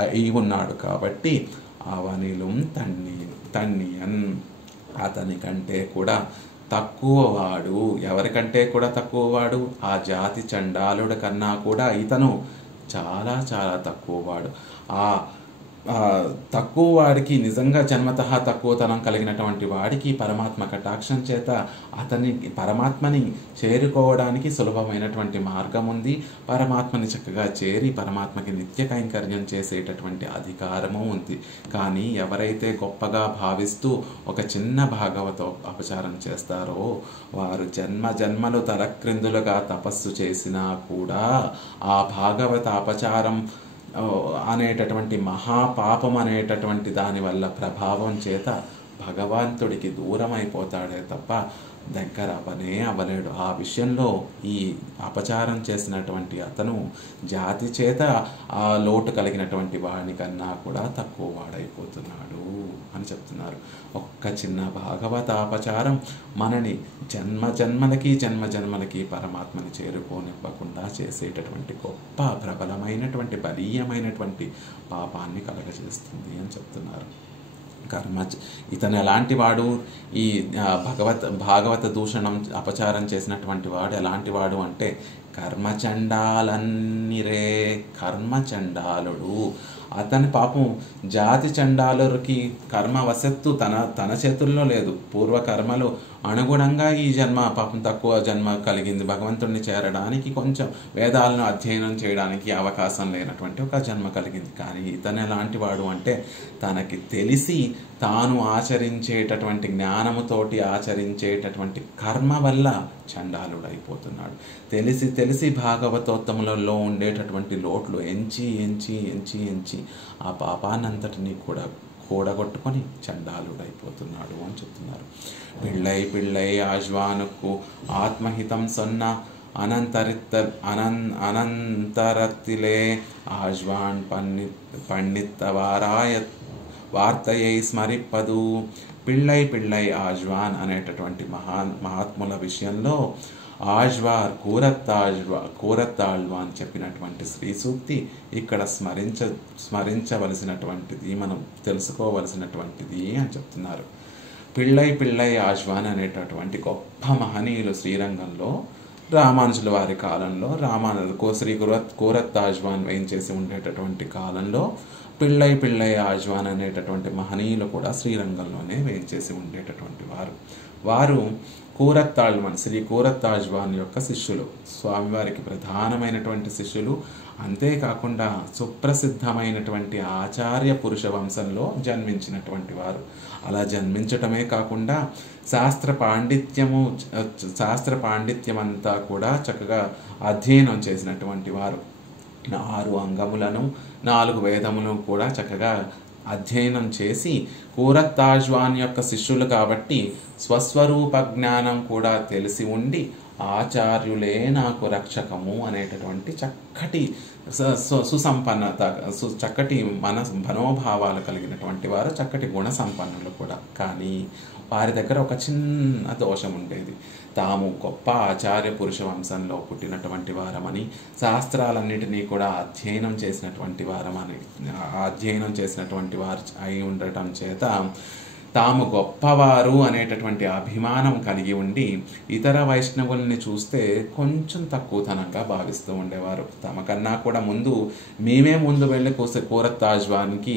అయి ఉన్నాడు. కాబట్టి అవనిలం తన్నియన్, అతని కంటే కూడా తక్కువవాడు. ఎవరికంటే కూడా తక్కువవాడు? ఆ జాతి చండాలుడి కన్నా కూడా ఇతను చాలా చాలా తక్కువవాడు. ఆ తక్కువ వాడికి, నిజంగా జన్మతః తక్కువతనం కలిగినటువంటి వాడికి పరమాత్మ కటాక్షం చేత పరమాత్మని చేరుకోవడానికి సులభమైనటువంటి మార్గం ఉంది. పరమాత్మని చక్కగా చేరి పరమాత్మకి నిత్య కైంకర్యం చేసేటటువంటి అధికారము ఉంది. కానీ ఎవరైతే గొప్పగా భావిస్తూ ఒక చిన్న భాగవత అపచారం చేస్తారో వారు జన్మలు తలక్రిందులుగా తపస్సు చేసినా కూడా ఆ భాగవత అపచారం అనేటటువంటి మహాపాపం అనేటటువంటి దాని వల్ల ప్రభావం చేత భగవంతుడికి దూరం అయిపోతాడే తప్ప దగ్గర అవ్వలేడు. ఆ విషయంలో ఈ అపచారం చేసినటువంటి అతను జాతి చేత ఆ లోటు కలిగినటువంటి వాడిని కన్నా కూడా తక్కువ వాడైపోతున్నాడు అని చెప్తున్నారు. ఒక్క చిన్న భాగవత అపచారం మనని జన్మలకి పరమాత్మని చేరుకోనివ్వకుండా చేసేటటువంటి గొప్ప ప్రబలమైనటువంటి బలీయమైనటువంటి పాపాన్ని కలగజేస్తుంది అని చెప్తున్నారు. ఇతను ఎలాంటి వాడు? ఈ భాగవత దూషణం అపచారం చేసినటువంటి వాడు ఎలాంటి వాడు అంటే కర్మచండాలన్నిరే, కర్మచండాలుడు. అతని పాపం జాతి చండాలుడికి కర్మ వశత్తు తన చేతుల్లో లేదు. పూర్వకర్మలు అనుగుణంగా ఈ జన్మ పాపం తక్కువ జన్మ కలిగింది. భగవంతుడిని చేరడానికి కొంచెం వేదాలను అధ్యయనం చేయడానికి అవకాశం లేనటువంటి ఒక జన్మ కలిగింది. కానీ ఇతను ఎలాంటి వాడు అంటే తనకి తెలిసి తాను ఆచరించేటటువంటి జ్ఞానముతోటి ఆచరించేటటువంటి కర్మ వల్ల చండాలుడైపోతున్నాడు. తెలిసి భాగవతోత్తములలో ఉండేటటువంటి లోట్లు ఎంచి ఆ పాపాన్నంతటినీ కూడా కూడగొట్టుకొని చండాలుడైపోతున్నాడు అని చెప్తున్నారు. పిళ్ళై ఆజ్వానుకు ఆత్మహితం సొన్న అనంతరత్తిలే ఆజ్వాన్ పండిత్తవారాయ వార్తయై స్మరిప్పదు. పిళ్ళై ఆజ్వాన్ అనేటటువంటి మహాత్ముల విషయంలో ఆజ్వార్ కూరత్తాళ్వాన్ చెప్పినటువంటి శ్రీ సూక్తి ఇక్కడ స్మరించవలసినటువంటిది, మనం తెలుసుకోవలసినటువంటిది అని చెప్తున్నారు. పిళ్ళై ఆజ్వాన్ అనేటటువంటి గొప్ప మహనీయులు శ్రీరంగంలో రామానుజుల వారి కాలంలో శ్రీ కూరత్తాజ్వాన్ వేయించేసి ఉండేటటువంటి కాలంలో పిళ్ళై ఆజ్వాన్ అనేటటువంటి మహనీయులు కూడా శ్రీరంగంలోనే వేయించేసి ఉండేటటువంటి వారు శ్రీ కూరత్తాజ్వాన్ యొక్క శిష్యులు, స్వామివారికి ప్రధానమైనటువంటి శిష్యులు. అంతేకాకుండా సుప్రసిద్ధమైనటువంటి ఆచార్య పురుష వంశంలో జన్మించినటువంటి వారు. అలా జన్మించటమే కాకుండా శాస్త్ర పాండిత్యం అంతా కూడా చక్కగా అధ్యయనం చేసినటువంటి వారు. 6 అంగములను 4 వేదములను కూడా చక్కగా అధ్యయనం చేసి కూరత్తాజ్వాన్ యొక్క శిష్యులు కాబట్టి స్వస్వరూప జ్ఞానం కూడా తెలిసి ఉండి ఆచార్యులే నాకు రక్షకము అనేటటువంటి చక్కటి సుసంపన్నత, చక్కటి మనోభావాలు కలిగినటువంటి వారు, చక్కటి గుణ సంపన్నులు కూడా. కానీ వారి దగ్గర ఒక చిన్న దోషం ఉండేది. తాము గొప్ప ఆచార్య పురుష వంశంలో పుట్టినటువంటి వారమని, శాస్త్రాలన్నిటినీ కూడా అధ్యయనం చేసినటువంటి వారు అయి ఉండటం చేత తాము గొప్పవారు అనేటటువంటి అభిమానం కలిగి ఉండి ఇతర వైష్ణవుల్ని చూస్తే కొంచెం తక్కువతనంగా భావిస్తూ ఉండేవారు. తమకన్నా కూడా మేమే ముందు వెళ్ళి కూరత్తాజ్వాన్కి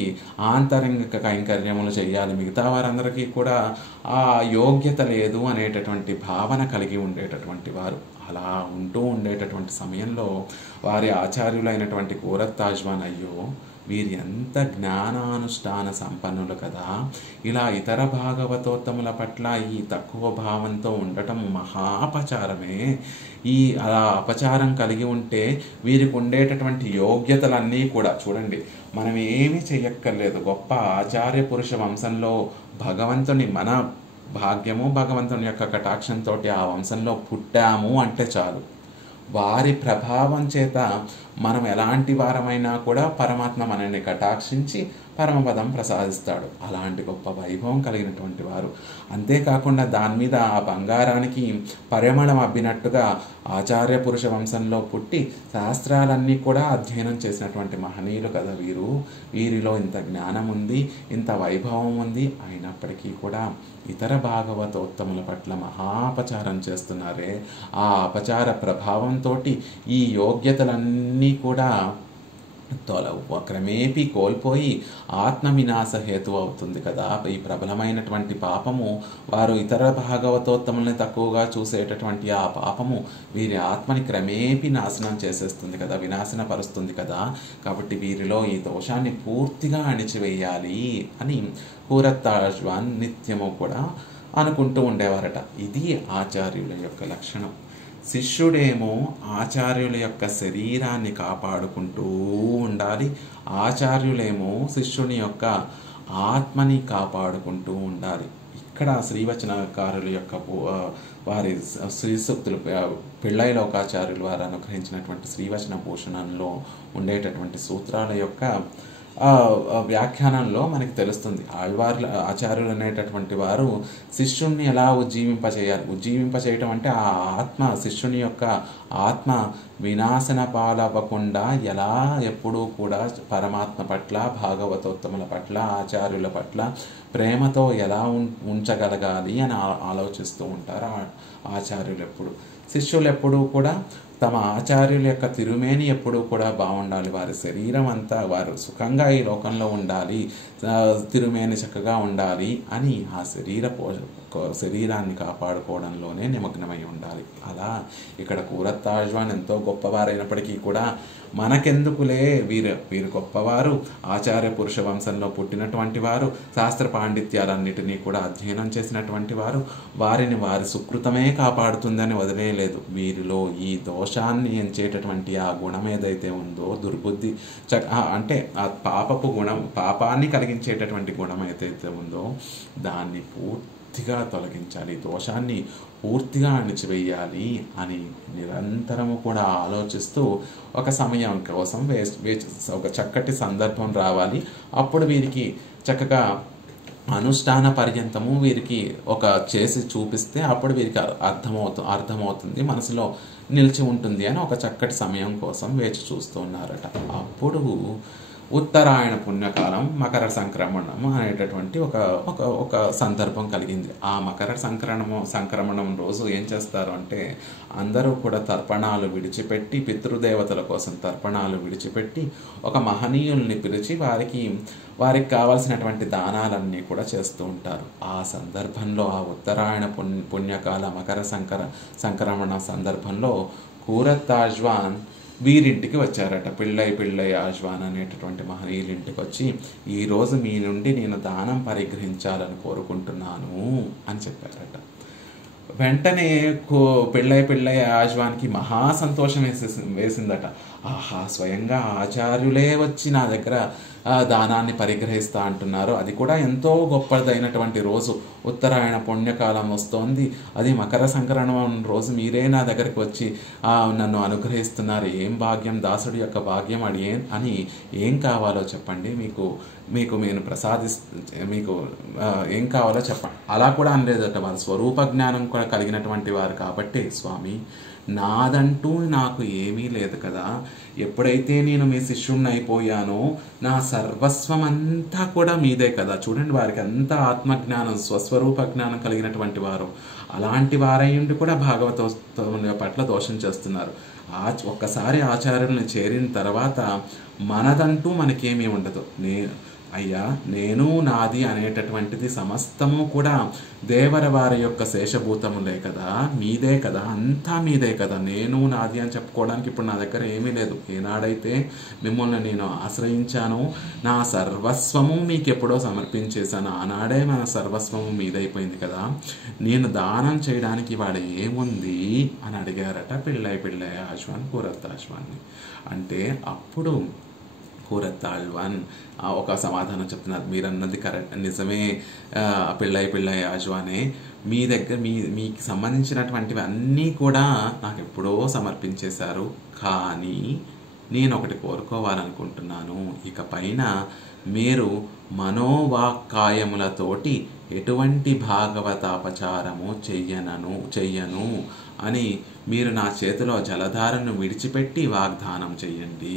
ఆంతరంగిక కైంకర్యములు చేయాలి, మిగతా వారందరికీ కూడా ఆ యోగ్యత లేదు అనేటటువంటి భావన కలిగి ఉండేటటువంటి వారు. అలా ఉంటూ ఉండేటటువంటి సమయంలో వారి ఆచార్యులైనటువంటి కూరత్తాజ్వాన్ అయ్యో వీరు ఎంత జ్ఞానానుష్ఠాన సంపన్నులు కదా, ఇలా ఇతర భాగవతోత్తముల పట్ల ఈ తక్కువ భావంతో ఉండటం మహాపచారమే. అలా అపచారం కలిగి ఉంటే వీరికి ఉండేటటువంటి యోగ్యతలన్నీ కూడా చూడండి, మనం ఏమీ చెయ్యక్కర్లేదు. గొప్ప ఆచార్య పురుష వంశంలో భగవంతుని మన భాగ్యము, భగవంతుని యొక్క కటాక్షంతో ఆ వంశంలో పుట్టాము అంటే చాలు. వారి ప్రభావం చేత మనం ఎలాంటి వారమైనా కూడా పరమాత్మ మనల్ని కటాక్షించి పరమపదం ప్రసాదిస్తాడు. అలాంటి గొప్ప వైభవం కలిగినటువంటి వారు. అంతేకాకుండా దాని మీద ఆ బంగారానికి పరిమళం అబ్బినట్టుగా ఆచార్య పురుష వంశంలో పుట్టి శాస్త్రాలన్నీ కూడా అధ్యయనం చేసినటువంటి మహనీయులు కదా వీరు. వీరిలో ఇంత జ్ఞానం ఉంది, ఇంత వైభవం ఉంది, అయినప్పటికీ కూడా ఇతర భాగవతోత్తముల పట్ల మహాపచారం చేస్తున్నారే. ఆ అపచార ప్రభావంతో ఈ యోగ్యతలన్నీ కూడా క్రమేపీ కోల్పోయి ఆత్మ వినాశ హేతు అవుతుంది కదా. ఈ ప్రబలమైనటువంటి పాపము, వారు ఇతర భాగవతోత్తముల్ని తక్కువగా చూసేటటువంటి ఆ పాపము వీరి ఆత్మని క్రమేపీ నాశనం చేసేస్తుంది కదా, వినాశనపరుస్తుంది కదా. కాబట్టి వీరిలో ఈ దోషాన్ని పూర్తిగా అణిచివేయాలి అని కూరత్తాజ్వాన్ నిత్యము కూడా అనుకుంటూ ఉండేవారట. ఇది ఆచార్యుల యొక్క లక్షణం. శిష్యుడేమో ఆచార్యుల యొక్క శరీరాన్ని కాపాడుకుంటూ ఉండాలి, ఆచార్యులేమో శిష్యుని యొక్క ఆత్మని కాపాడుకుంటూ ఉండాలి. ఇక్కడ శ్రీవచనకారుల యొక్క వారి శ్రీ సూక్తులు పిళ్ళై లోకాచార్యులు వారు అనుగ్రహించినటువంటి శ్రీవచన భూషణంలో ఉండేటటువంటి సూత్రాల యొక్క వ్యాఖ్యానంలో మనకి తెలుస్తుంది. ఆళ్వార్ల ఆచార్యులు అనేటటువంటి వారు శిష్యుణ్ణి ఎలా ఉజ్జీవింపచేయాలి, ఉజ్జీవింపచేయటం అంటే ఆ ఆత్మ శిష్యుని యొక్క ఆత్మ వినాశన పాలవ్వకుండా ఎలా ఎప్పుడూ కూడా పరమాత్మ పట్ల, భాగవతోత్తముల పట్ల, ఆచార్యుల పట్ల ప్రేమతో ఎలా ఉంచగలగాలి అని ఆలోచిస్తూ ఉంటారు ఆచార్యులు. ఎప్పుడు శిష్యులు ఎప్పుడూ కూడా తమ ఆచార్యుల యొక్క తిరుమేని ఎప్పుడూ కూడా బాగుండాలి, వారి శరీరం అంతా వారు సుఖంగా ఈ లోకంలో ఉండాలి, తిరుమేని చక్కగా ఉండాలి అని ఆ శరీరాన్ని కాపాడుకోవడంలోనే నిమగ్నమై ఉండాలి. అలా ఇక్కడ కూరత్తాళ్వాన్ ఎంతో గొప్పవారైనప్పటికీ కూడా మనకెందుకులే, వీరు గొప్పవారు, ఆచార్య పురుష వంశంలో పుట్టినటువంటి వారు, శాస్త్ర పాండిత్యాలన్నిటినీ కూడా అధ్యయనం చేసినటువంటి వారు, వారిని వారి సుకృతమే కాపాడుతుందని వదిలేయలేదు. వీరిలో ఈ దోషాన్ని ఎంచేటటువంటి ఆ గుణం ఏదైతే ఉందో, దుర్బుద్ధి అంటే ఆ పాపపు గుణం, పాపాన్ని కలిగించేటటువంటి గుణం ఏదైతే ఉందో దాన్ని పూర్తిగా తొలగించాలి, దోషాన్ని పూర్తిగా అణిచివేయాలి అని నిరంతరము కూడా ఆలోచిస్తూ ఒక సమయం కోసం ఒక చక్కటి సందర్భం రావాలి. అప్పుడు వీరికి చక్కగా అనుష్ఠాన పర్యంతము వీరికి ఒక చేసి చూపిస్తే అప్పుడు వీరికి అర్థమవుతుంది, మనసులో నిలిచి ఉంటుంది అని ఒక చక్కటి సమయం కోసం వేచి చూస్తూ ఉన్నారట. అప్పుడు ఉత్తరాయణ పుణ్యకాలం మకర సంక్రమణం అనేటటువంటి ఒక సందర్భం కలిగింది. ఆ మకర సంక్రమణం రోజు ఏం చేస్తారు అంటే అందరూ కూడా తర్పణాలు విడిచిపెట్టి, పితృదేవతల కోసం తర్పణాలు విడిచిపెట్టి ఒక మహనీయుల్ని పిలిచి వారికి కావాల్సినటువంటి దానాలన్నీ కూడా చేస్తూ ఉంటారు. ఆ సందర్భంలో ఆ ఉత్తరాయణ పుణ్యకాల మకర సంక్రమణ సందర్భంలో కూరత్తాళ్వాన్ వీరింటికి వచ్చారట. పిళ్ళై ఆళ్వాన్ అనేటటువంటి మహనీయులింటికి వచ్చి ఈరోజు మీ నుండి నేను దానం పరిగ్రహించాలని కోరుకుంటున్నాను అని చెప్పారట. వెంటనే పిళ్ళై ఆళ్వాన్కి మహా సంతోషం వేసిందట. ఆహా, స్వయంగా ఆచార్యులే వచ్చి నా దగ్గర దానాన్ని పరిగ్రహిస్తా అంటున్నారు, అది కూడా ఎంతో గొప్పదైనటువంటి రోజు, ఉత్తరాయణ పుణ్యకాలం వస్తోంది, అది మకర సంక్రమణం రోజు మీరే నా దగ్గరికి వచ్చి నన్ను అనుగ్రహిస్తున్నారు, ఏం భాగ్యం, దాసుడి యొక్క భాగ్యం అని ఏం కావాలో చెప్పండి, మీకు నేను మీకు ఏం కావాలో చెప్పండి. అలా కూడా అనలేదట. వారు స్వరూప జ్ఞానం కూడా కలిగినటువంటి వారు కాబట్టి, స్వామి నాదంటూ నాకు ఏమీ లేదు కదా, ఎప్పుడైతే నేను మీ శిష్యుణ్ణి అయిపోయానో నా సర్వస్వం అంతా కూడా మీదే కదా. చూడండి, వారికి అంతా ఆత్మజ్ఞానం, స్వస్వరూప జ్ఞానం కలిగినటువంటి వారు, అలాంటి వారయ్యుండి కూడా భాగవతోత్తముల పట్ల దోషం చేస్తున్నారు. ఒక్కసారి ఆచార్యుల్ని చేరిన తర్వాత మనదంటూ మనకేమీ ఉండదు. నేను నాది అనేటటువంటిది సమస్తము కూడా దేవర వారి యొక్క శేషభూతములే కదా, మీదే కదా, అంతా మీదే కదా. నేను నాది అని చెప్పుకోవడానికి ఇప్పుడు నా దగ్గర ఏమీ లేదు. ఏనాడైతే మిమ్మల్ని నేను ఆశ్రయించానో నా సర్వస్వము మీకు ఎప్పుడో సమర్పించేశాను, ఆనాడే మన సర్వస్వము మీదైపోయింది కదా, నేను దానం చేయడానికి వాడు ఏముంది అని అడిగారట పిళ్ళై ఆళ్వాన్ కూరత్తాళ్వాన్ని. అంటే అప్పుడు కూరత్తాళ్వాన్ ఒక సమాధానం చెప్తున్నారు. మీరన్నది కరెక్ట్, నిజమే పిళ్ళై ఆళ్వానే, మీ దగ్గర మీకు సంబంధించినటువంటివి అన్నీ కూడా నాకు ఎప్పుడో సమర్పించేశారు. కానీ నేను ఒకటి కోరుకోవాలనుకుంటున్నాను, ఇక పైన మీరు మనోవాక్కాయములతోటి ఎటువంటి భాగవతాపచారము చెయ్యను అని మీరు నా చేతిలో జలధారను విడిచిపెట్టి వాగ్దానం చెయ్యండి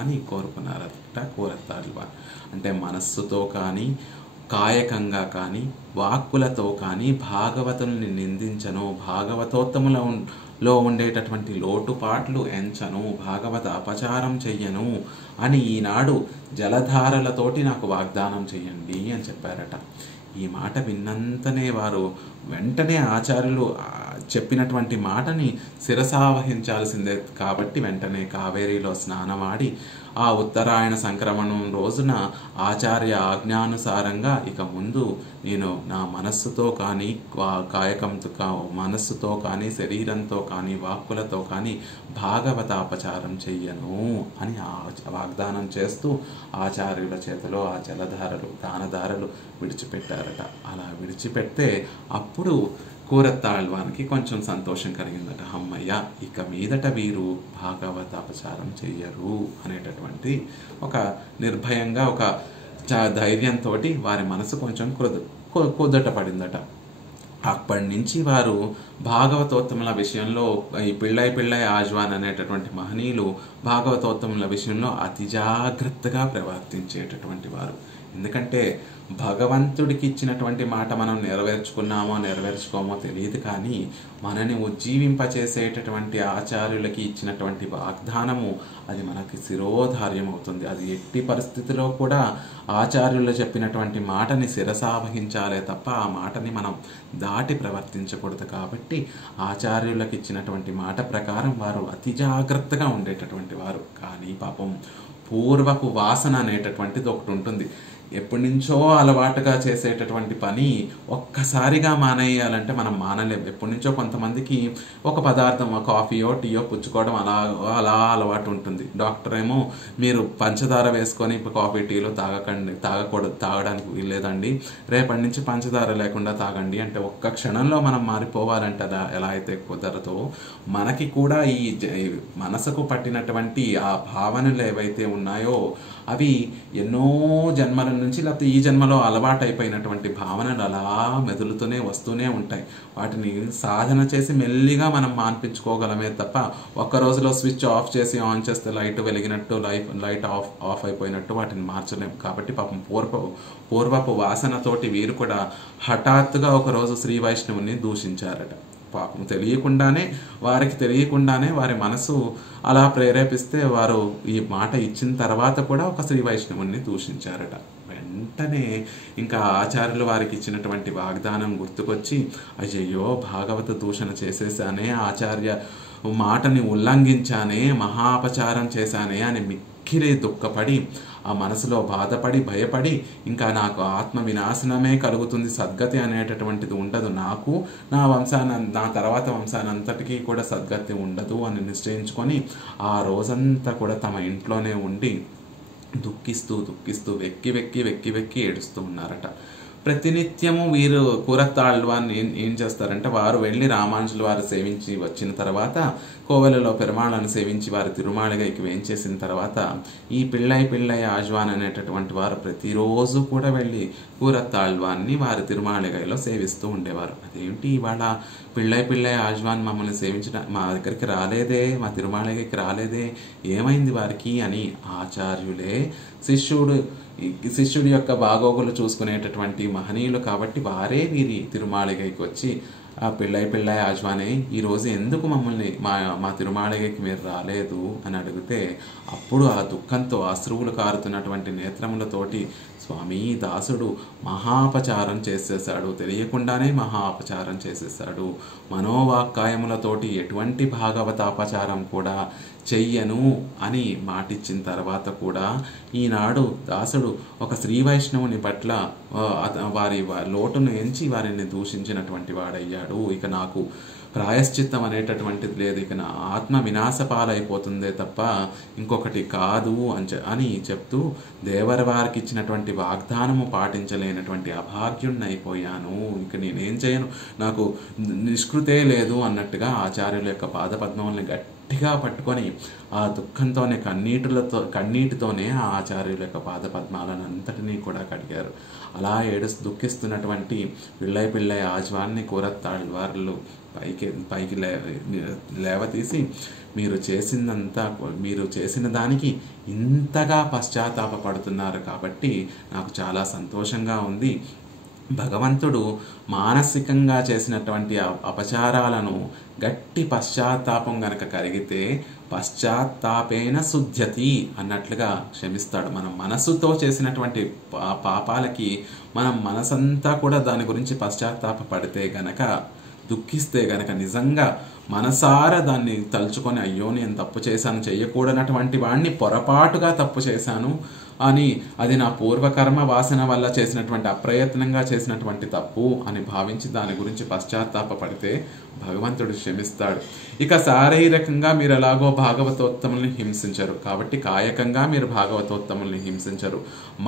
అని కోరుకున్నారట కూరత్తాళ్వాన్. అంటే మనస్సుతో కానీ, కాయకంగా కానీ, వాక్కులతో కానీ భాగవతుల్ని నిందించను, భాగవతోత్తములలో ఉండేటటువంటి లోటుపాట్లు ఎంచను, భాగవత అపచారం చెయ్యను అని ఈనాడు జలధారలతోటి నాకు వాగ్దానం చెయ్యండి అని చెప్పారట. ఈ మాట విన్నంతనే వారు వెంటనే ఆచార్యులు చెప్పినటువంటి మాటని శిరసావహించాల్సిందే కాబట్టి వెంటనే కావేరీలో స్నానమాడి ఆ ఉత్తరాయణ సంక్రమణం రోజున ఆచార్య ఆజ్ఞానుసారంగా ఇక ముందు నేను నా మనస్సుతో కానీ కాయకంతో మనస్సుతో కానీ శరీరంతో కానీ వాక్కులతో కానీ భాగవతాపచారం చెయ్యను అని వాగ్దానం చేస్తూ ఆచార్యుల చేతిలో ఆ జలధారలు దానధారలు విడిచిపెట్టారట. అలా విడిచిపెడితే అప్పుడు కూరత్తాళ్వానికి కొంచెం సంతోషం కలిగిందట. అమ్మయ్య, ఇక మీదట వీరు భాగవతాపచారం చెయ్యరు అనేటటువంటి ఒక నిర్భయంగా ఒక ధైర్యంతో వారి మనసు కొంచెం కుదుట పడిందట. అప్పటి నుంచి వారు భాగవతోత్తముల విషయంలో ఈ పిళ్ళై ఆజ్వాన్ అనేటటువంటి మహనీయులు భాగవతోత్తముల విషయంలో అతి జాగ్రత్తగా ప్రవర్తించేటటువంటి వారు. ఎందుకంటే భగవంతుడికి ఇచ్చినటువంటి మాట మనం నెరవేర్చుకోమో తెలియదు, కానీ మనని ఉజ్జీవింపచేసేటటువంటి ఆచార్యులకి ఇచ్చినటువంటి వాగ్దానము అది మనకి శిరోధార్యం అవుతుంది. అది ఎట్టి పరిస్థితిలో కూడా ఆచార్యులు చెప్పినటువంటి మాటని శిరసావహించాలే తప్ప ఆ మాటని మనం దాటి ప్రవర్తించకూడదు. కాబట్టి ఆచార్యులకు ఇచ్చినటువంటి మాట ప్రకారం వారు అతి జాగ్రత్తగా ఉండేటటువంటి వారు. కానీ పాపం పూర్వపు వాసన అనేటటువంటిది ఒకటి ఉంటుంది. ఎప్పటి నుంచో అలవాటుగా చేసేటటువంటి పని ఒక్కసారిగా మానేయాలంటే మనం మానలేము. ఎప్పటి నుంచో కొంతమందికి ఒక పదార్థం, కాఫీయో టీయో పుచ్చుకోవడం అలా అలవాటు ఉంటుంది. డాక్టర్ ఏమో మీరు పంచదార వేసుకొని కాఫీ టీలో తాగడానికి వీల్లేదండి, రేపటి నుంచి పంచదార లేకుండా తాగండి అంటే ఒక్క క్షణంలో మనం మారిపోవాలంటే ఎలా అయితే కుదరదో, మనకి కూడా ఈ మనసుకు పట్టినటువంటి ఆ భావనలు ఏవైతే ఉన్నాయో అవి ఎన్నో జన్మల నుంచి లేకపోతే ఈ జన్మలో అలవాటు అయిపోయినటువంటి భావనలు అలా మెదులుతూనే వస్తూనే ఉంటాయి. వాటిని సాధన చేసి మెల్లిగా మనం మాన్పించుకోగలమే తప్ప ఒక్క రోజులో స్విచ్ ఆఫ్ చేసి ఆన్ చేస్తే లైట్ వెలిగినట్టు లైట్ ఆఫ్ అయిపోయినట్టు వాటిని మార్చలేము. కాబట్టి పాపం పూర్వపు వాసనతోటి వీరు కూడా హఠాత్తుగా ఒకరోజు శ్రీ వైష్ణవుని దూషించారట. పాపం వారికి తెలియకుండానే వారి మనసు అలా ప్రేరేపిస్తే వారు ఈ మాట ఇచ్చిన తర్వాత కూడా ఒక శ్రీ వైష్ణవుని దూషించారట. వెంటనే ఇంకా ఆచార్యులు వారికి ఇచ్చినటువంటి వాగ్దానం గుర్తుకొచ్చి, అయ్యయ్యో భాగవత దూషణ చేసేసానే, ఆచార్య మాటని ఉల్లంఘించానే, మహాపచారం చేశానే అని మిక్కిలి దుఃఖపడి ఆ మనసులో బాధపడి భయపడి ఇంకా నాకు ఆత్మ వినాశనమే కలుగుతుంది, సద్గతి అనేటటువంటిది ఉండదు, నాకు నా తర్వాత వంశానంతటికీ కూడా సద్గతి ఉండదు అని నిశ్చయించుకొని ఆ రోజంతా కూడా తమ ఇంట్లోనే ఉండి దుఃఖిస్తూ వెక్కి ఏడుస్తూ ఉన్నారట. ప్రతినిత్యము వీరు కూరత్తాళ్వాన్ని ఏం చేస్తారంటే, వారు వెళ్ళి రామానుజుల వారు సేవించి వచ్చిన తర్వాత కోవెలలో పెరుమాళను సేవించి వారు తిరుమాళిగైకి వేంచేసిన తర్వాత ఈ పిళ్ళై ఆజ్వాన్ అనేటటువంటి వారు ప్రతిరోజు కూడా వెళ్ళి కూరత్తాళ్వాన్ని వారి తిరుమాళిగైలో సేవిస్తూ ఉండేవారు. అదేంటి ఇవాళ పిళ్ళై ఆజ్వాన్ మమ్మల్ని సేవించడం మా దగ్గరికి రాలేదే, మా తిరుమాళిగైకి రాలేదే, ఏమైంది వారికి అని ఆచార్యులే శిష్యుడి యొక్క బాగోగులు చూసుకునేటటువంటి మహనీయులు కాబట్టి వారే వీరి తిరుమాళిగైకి వచ్చి, ఆ పిళ్ళై ఆజ్వానే ఈరోజు ఎందుకు మమ్మల్ని మా తిరుమాళిగైకి మీరు రాలేదు అని అడిగితే, అప్పుడు ఆ దుఃఖంతో అశ్రువులు కారుతున్నటువంటి నేత్రములతోటి, స్వామి దాసుడు మహాపచారం చేసేసాడు, తెలియకుండానే మహాపచారం చేసేసాడు, మనోవాక్కాయములతోటి ఎటువంటి భాగవతాపచారం కూడా చెయ్యను అని మాటిచ్చిన తర్వాత కూడా ఈనాడు దాసుడు ఒక శ్రీ వైష్ణవుని పట్ల వారి లోటును ఎంచి వారిని దూషించినటువంటి వాడయ్యాడు. ఇక నాకు ప్రాయశ్చిత్తం అనేటటువంటిది లేదు, ఇక నా ఆత్మ వినాశపాలైపోతుందే తప్ప ఇంకొకటి కాదు అని చెప్తూ దేవరి వారికి ఇచ్చినటువంటి వాగ్దానము పాటించలేనటువంటి అభాగ్యుణ్ణైపోయాను, ఇక నేనేం చేయను, నాకు నిష్కృతే లేదు అన్నట్టుగా ఆచార్యుల యొక్క పాదపద్మముల్ని గట్టిగా పట్టుకొని ఆ దుఃఖంతోనే కన్నీటితోనే ఆ ఆచార్యుల యొక్క పాదపద్మాలను అంతటినీ కూడా కడిగారు. అలా దుఃఖిస్తున్నటువంటి పిళ్ళై ఆజ్వాన్ని కూరత్తాళ్వార్లు పైకి లేవతీసి, మీరు చేసిన దానికి ఇంతగా పశ్చాత్తాపడుతున్నారు కాబట్టి నాకు చాలా సంతోషంగా ఉంది. భగవంతుడు మానసికంగా చేసినటువంటి అపచారాలను గట్టి పశ్చాత్తాపం గనక కలిగితే పశ్చాత్తాపేన శుద్ధ్యతి అన్నట్లుగా క్షమిస్తాడు. మనం మనసుతో చేసినటువంటి పాపాలకి మనం మనసంతా కూడా దాని గురించి పశ్చాత్తాప పడితే గనక దుఃఖిస్తే గనక నిజంగా మనసారా దాన్ని తలుచుకొని అయ్యో నేను తప్పు చేశాను, చెయ్యకూడనటువంటి వాడిని పొరపాటుగా తప్పు చేశాను అని, అది నా పూర్వకర్మ వాసన వల్ల చేసినటువంటి అప్రయత్నంగా చేసినటువంటి తప్పు అని భావించి దాని గురించి పశ్చాత్తాపపడితే భగవంతుడు క్షమిస్తాడు. ఇక శారీరకంగా మీరు ఎలాగో భాగవతోత్తముల్ని హింసించరు కాబట్టి కాయకంగా మీరు భాగవతోత్తముల్ని హింసించరు.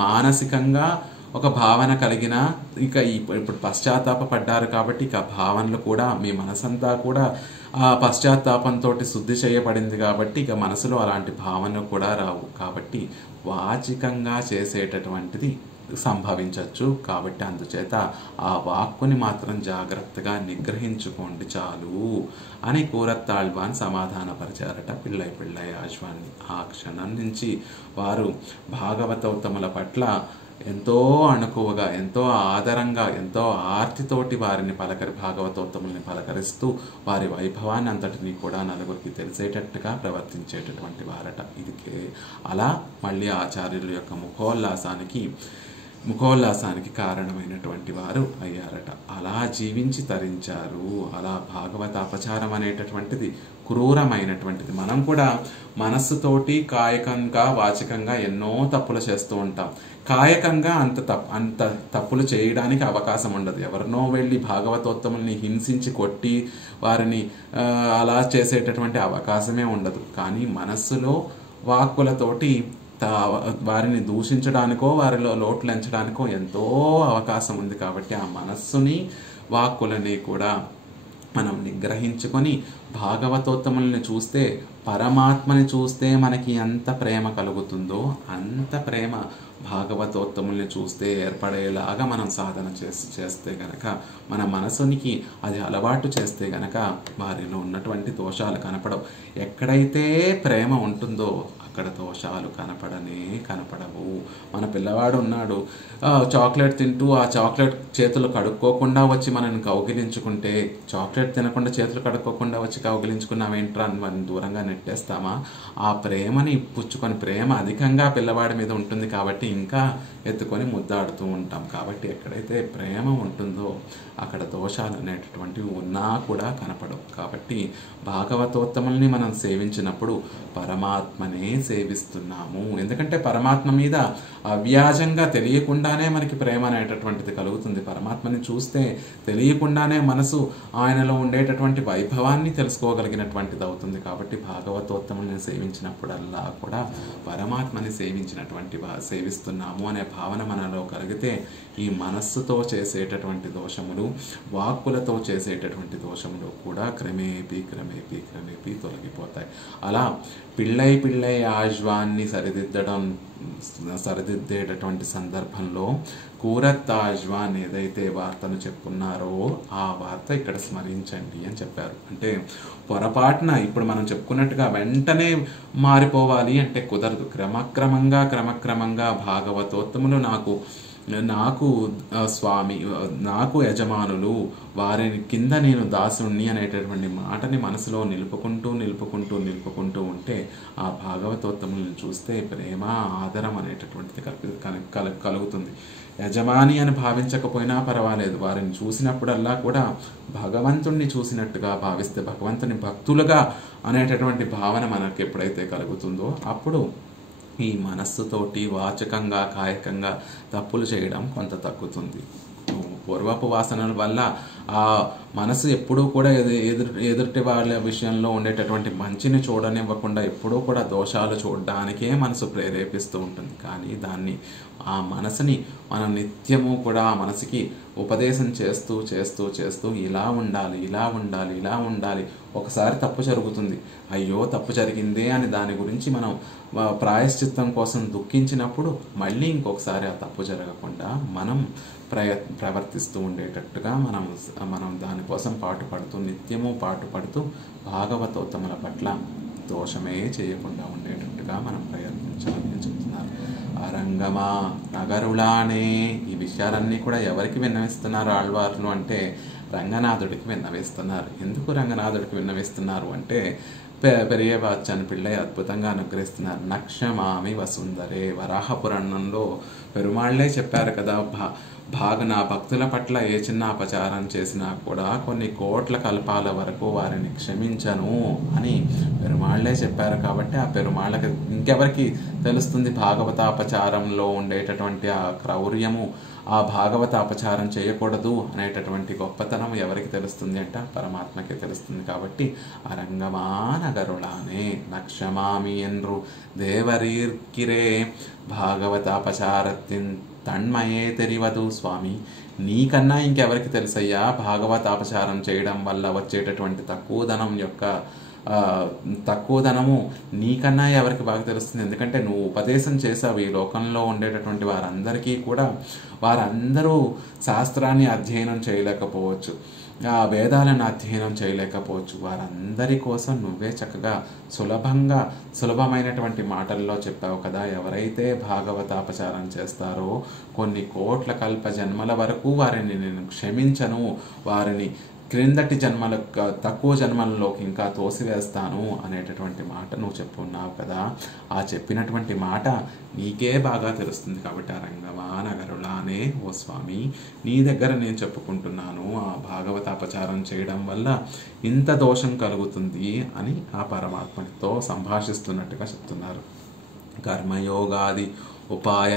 మానసికంగా ఒక భావన కలిగిన ఇక ఇప్పుడు పశ్చాత్తాపడ్డారు కాబట్టి ఇక భావనలు కూడా మీ మనసంతా కూడా ఆ పశ్చాత్తాపంతో శుద్ధి చేయబడింది కాబట్టి ఇక మనసులో అలాంటి భావనలు కూడా రావు. కాబట్టి వాచికంగా చేసేటటువంటిది సంభవించవచ్చు. కాబట్టి అందుచేత ఆ వాక్కుని మాత్రం జాగ్రత్తగా నిగ్రహించుకోండి చాలు అని కూరత్తాళ్వాన్ సమాధానపరిచారట పిళ్ళై ఆశ్వాన్ని. ఆ క్షణం నుంచి వారు భాగవతోత్తముల పట్ల ఎంతో అణుకువగా, ఎంతో ఆదరంగా, ఎంతో ఆర్తితోటి వారిని భాగవతోత్తముల్ని పలకరిస్తూ వారి వైభవాన్ని అంతటినీ కూడా నలుగురికి తెలిసేటట్టుగా ప్రవర్తించేటటువంటి వారట. ఇది అలా మళ్ళీ ఆచార్యుల యొక్క ముఖోల్లాసానికి కారణమైనటువంటి వారు అయ్యారట. అలా జీవించి తరించారు. అలా భాగవత అపచారం అనేటటువంటిది క్రూరమైనటువంటిది. మనం కూడా మనస్సుతోటి కాయకంగా వాచకంగా ఎన్నో తప్పులు చేస్తూ ఉంటాం. కాయకంగా అంత తప్పులు చేయడానికి అవకాశం ఉండదు. ఎవరినో వెళ్ళి భాగవతోత్తముల్ని హింసించి కొట్టి వారిని అలా చేసేటటువంటి అవకాశమే ఉండదు. కానీ మనస్సులో వాక్కులతోటి వారిని దూషించడానికో వారిలో లోట్లు ఎంచడానికో ఎంతో అవకాశం ఉంది. కాబట్టి ఆ మనస్సుని వాక్కులని కూడా మనం నిగ్రహించుకొని భాగవతోత్తముల్ని చూస్తే, పరమాత్మని చూస్తే మనకి ఎంత ప్రేమ కలుగుతుందో అంత ప్రేమ భాగవతోత్తముల్ని చూస్తే ఏర్పడేలాగా మనం సాధన చేస్తే గనక, మన మనసునికి అది అలవాటు చేస్తే గనక వారిలో ఉన్నటువంటి దోషాలు కనపడవు. ఎక్కడైతే ప్రేమ ఉంటుందో అక్కడ దోషాలు కనపడవు. మన పిల్లవాడు ఉన్నాడు, చాక్లెట్ తింటూ ఆ చాక్లెట్ చేతులు కడుక్కోకుండా వచ్చి మనల్ని కౌగిలించుకుంటే, చాక్లెట్ తినకుండా చేతులు కడుక్కోకుండా వచ్చి కౌగిలించుకున్నావేంట్రా అని మనం దూరంగా నెట్టేస్తామా? ఆ ప్రేమని పుచ్చుకొని, ప్రేమ అధికంగా పిల్లవాడి మీద ఉంటుంది కాబట్టి ఇంకా ఎత్తుకొని ముద్దాడుతూ ఉంటాం. కాబట్టి ఎక్కడైతే ప్రేమ ఉంటుందో అక్కడ దోషాలు అనేటటువంటివి ఉన్నా కూడా కనపడవు. కాబట్టి భాగవతోత్తముల్ని మనం సేవించినప్పుడు పరమాత్మనే సేవిస్తున్నాము. ఎందుకంటే పరమాత్మ మీద అవ్యాజంగా తెలియకుండానే మనకి ప్రేమ అనేటటువంటిది కలుగుతుంది. పరమాత్మని చూస్తే తెలియకుండానే మనసు ఆయనలో ఉండేటటువంటి వైభవాన్ని తెలుసుకోగలిగినటువంటిది అవుతుంది. కాబట్టి భాగవతోత్తముల్ని సేవించినప్పుడల్లా కూడా పరమాత్మని సేవిస్తున్నాము అనే భావన మనలో కలిగితే ఈ మనస్సుతో చేసేటటువంటి దోషములు, వాక్కులతో చేసేటటువంటి దోషములు కూడా క్రమేపీ తొలగిపోతాయి. అలా పిళ్ళై ఆజ్వాన్ని సరిదిద్దేటటువంటి సందర్భంలో కూరత్తాజ్వాన్ ఏదైతే వార్తను చెప్పుకున్నారో ఆ వార్త ఇక్కడ స్మరించండి అని చెప్పారు. అంటే పొరపాటున ఇప్పుడు మనం చెప్పుకున్నట్టుగా వెంటనే మారిపోవాలి అంటే కుదరదు. క్రమక్రమంగా భాగవతోత్తములు నాకు స్వామి, నాకు యజమానులు, వారి కింద నేను దాసుణ్ణి అనేటటువంటి మాటని మనసులో నిలుపుకుంటూ ఉంటే ఆ భాగవతోత్తములను చూస్తే ప్రేమ, ఆదరం అనేటటువంటిది కలుగుతుంది. యజమాని అని భావించకపోయినా పర్వాలేదు, వారిని చూసినప్పుడల్లా కూడా భగవంతుణ్ణి చూసినట్టుగా భావిస్తే, భగవంతుని భక్తులుగా అనేటటువంటి భావన మనకు ఎప్పుడైతే కలుగుతుందో అప్పుడు ఈ మనస్సుతోటి వాచకంగా, కాయకంగా తప్పులు చేయడం కొంత తగ్గుతుంది. పూర్వపు వాసనల వల్ల ఆ మనసు ఎప్పుడూ కూడా ఎదుటి వాళ్ళ విషయంలో ఉండేటటువంటి మంచిని చూడనివ్వకుండా ఎప్పుడూ కూడా దోషాలు చూడడానికే మనసు ప్రేరేపిస్తూ ఉంటుంది. కానీ ఆ మనసుని మనం నిత్యము కూడా ఆ మనసుకి ఉపదేశం చేస్తూ ఇలా ఉండాలి. ఒకసారి తప్పు జరుగుతుంది, అయ్యో తప్పు జరిగిందే అని దాని గురించి మనం ప్రాయశ్చిత్తం కోసం దుఃఖించినప్పుడు మళ్ళీ ఇంకొకసారి ఆ తప్పు జరగకుండా మనం ప్రవర్తిస్తూ ఉండేటట్టుగా మనం దానికోసం నిత్యము పాటుపడుతూ భాగవతోత్తముల పట్ల దోషమే చేయకుండా ఉండేటట్టుగా మనం ప్రయత్నించాలి అని చెప్తున్నారు. అరంగమా నగరులానే ఈ విషయాలన్నీ కూడా ఎవరికి విన్నవిస్తున్నారు ఆళ్వార్లు అంటే రంగనాథుడికి విన్నవిస్తున్నారు. ఎందుకు రంగనాథుడికి విన్నవిస్తున్నారు అంటే పెరియవాచన్ పిళ్ళై అద్భుతంగా అనుగ్రహిస్తున్నారు. నక్షమామి వసుందరే, వరాహ పురాణంలో పెరుమాళ్లే చెప్పారు కదా, నా భక్తుల పట్ల ఏ చిన్న అపచారం చేసినా కూడా కొన్ని కోట్ల కల్పాల వరకు వారిని క్షమించను అని పెరుమాళ్లే చెప్పారు. కాబట్టి ఆ పెరుమాళ్ళకి ఇంకెవరికి తెలుస్తుంది భాగవతాపచారంలో ఉండేటటువంటి ఆ క్రౌర్యము, ఆ భాగవత అపచారం చేయకూడదు అనేటటువంటి గొప్పతనం ఎవరికి తెలుస్తుంది అంటే పరమాత్మకే తెలుస్తుంది. కాబట్టి అరంగమానగరులానే నక్షమామి ఎన్రు దేవరీర్కిరే భాగవతాపచారத்தின் తన్మయే తెలియదు స్వామి. నీకన్నా ఇంకెవరికి తెలుసయ్యా భాగవతాపచారం చేయడం వల్ల వచ్చేటటువంటి తక్కువ ధనము నీకన్నా ఎవరికి బాగా తెలుస్తుంది. ఎందుకంటే నువ్వు ఉపదేశం చేసావు. ఈ లోకంలో ఉండేటటువంటి వారందరికీ కూడా వారందరూ శాస్త్రాన్ని అధ్యయనం చేయలేకపోవచ్చు, ఆ వేదాలను అధ్యయనం చేయలేకపోవచ్చు. వారందరి కోసం నువ్వే చక్కగా సులభమైనటువంటి మాటల్లో చెప్పావు కదా. ఎవరైతే భాగవతాపచారం చేస్తారో కొన్ని కోట్ల కల్ప జన్మల వరకు వారిని నేను క్షమించను, వారిని క్రిందటి తక్కువ జన్మలలోకి ఇంకా తోసివేస్తాను అనేటటువంటి మాట నువ్వు చెప్పున్నావు కదా. ఆ చెప్పినటువంటి మాట నీకే బాగా తెలుస్తుంది. కాబట్టి ఆ రంగమానగరులానే ఓ స్వామి, నీ దగ్గర నేను చెప్పుకుంటున్నాను, ఆ భాగవతాపచారం చేయడం వల్ల ఇంత దోషం కలుగుతుంది అని ఆ పరమాత్మతో సంభాషిస్తున్నట్టుగా చెప్తున్నారు. కర్మయోగాది ఉపాయ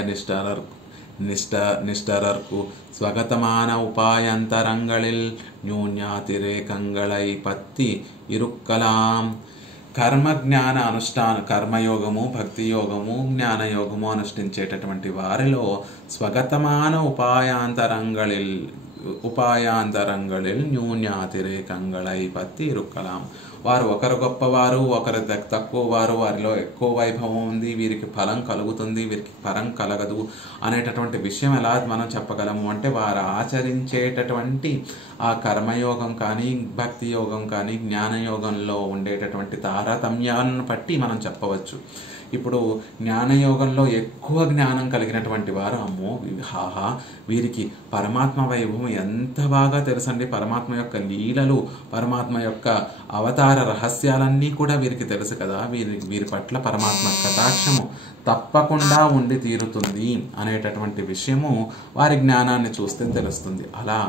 நிஷ்டரர்க்கு ஸ்வகதமான உபாயந்தரங்களில் న్యూన్యాతిరేకంగళై పత్తి ఇరుక్కలాం. కర్మయోగము, భక్తి యోగము, జ్ఞానయోగము అనుష్ఠించేటటువంటి వారిలో స్వగతమాన ఉపాయాంతరంగళిల్ న్యూన్యాతిరేకంగళై పత్తి ఇరుక్కలాం. వారు ఒకరు గొప్పవారు, ఒకరు తక్కువ వారు, వారిలో ఎక్కువ వైభవం ఉంది, వీరికి ఫలం కలుగుతుంది, వీరికి ఫలం కలగదు అనేటటువంటి విషయం ఎలా మనం చెప్పగలము అంటే వారు ఆచరించేటటువంటి ఆ కర్మయోగం కానీ, భక్తి యోగం కానీ, జ్ఞానయోగంలో ఉండేటటువంటి తారతమ్యాలను బట్టి మనం చెప్పవచ్చు. ఇప్పుడు జ్ఞానయోగంలో ఎక్కువ జ్ఞానం కలిగినటువంటి వారు అమ్మో వీరికి పరమాత్మ వైభవం ఎంత బాగా తెలుసండి. పరమాత్మ యొక్క లీలలు, పరమాత్మ యొక్క అవతార రహస్యాలన్నీ కూడా వీరికి తెలుసు కదా. వీరి పట్ల పరమాత్మ కటాక్షము తప్పకుండా ఉండి తీరుతుంది అనేటటువంటి విషయము వారి జ్ఞానాన్ని చూస్తే తెలుస్తుంది. అలా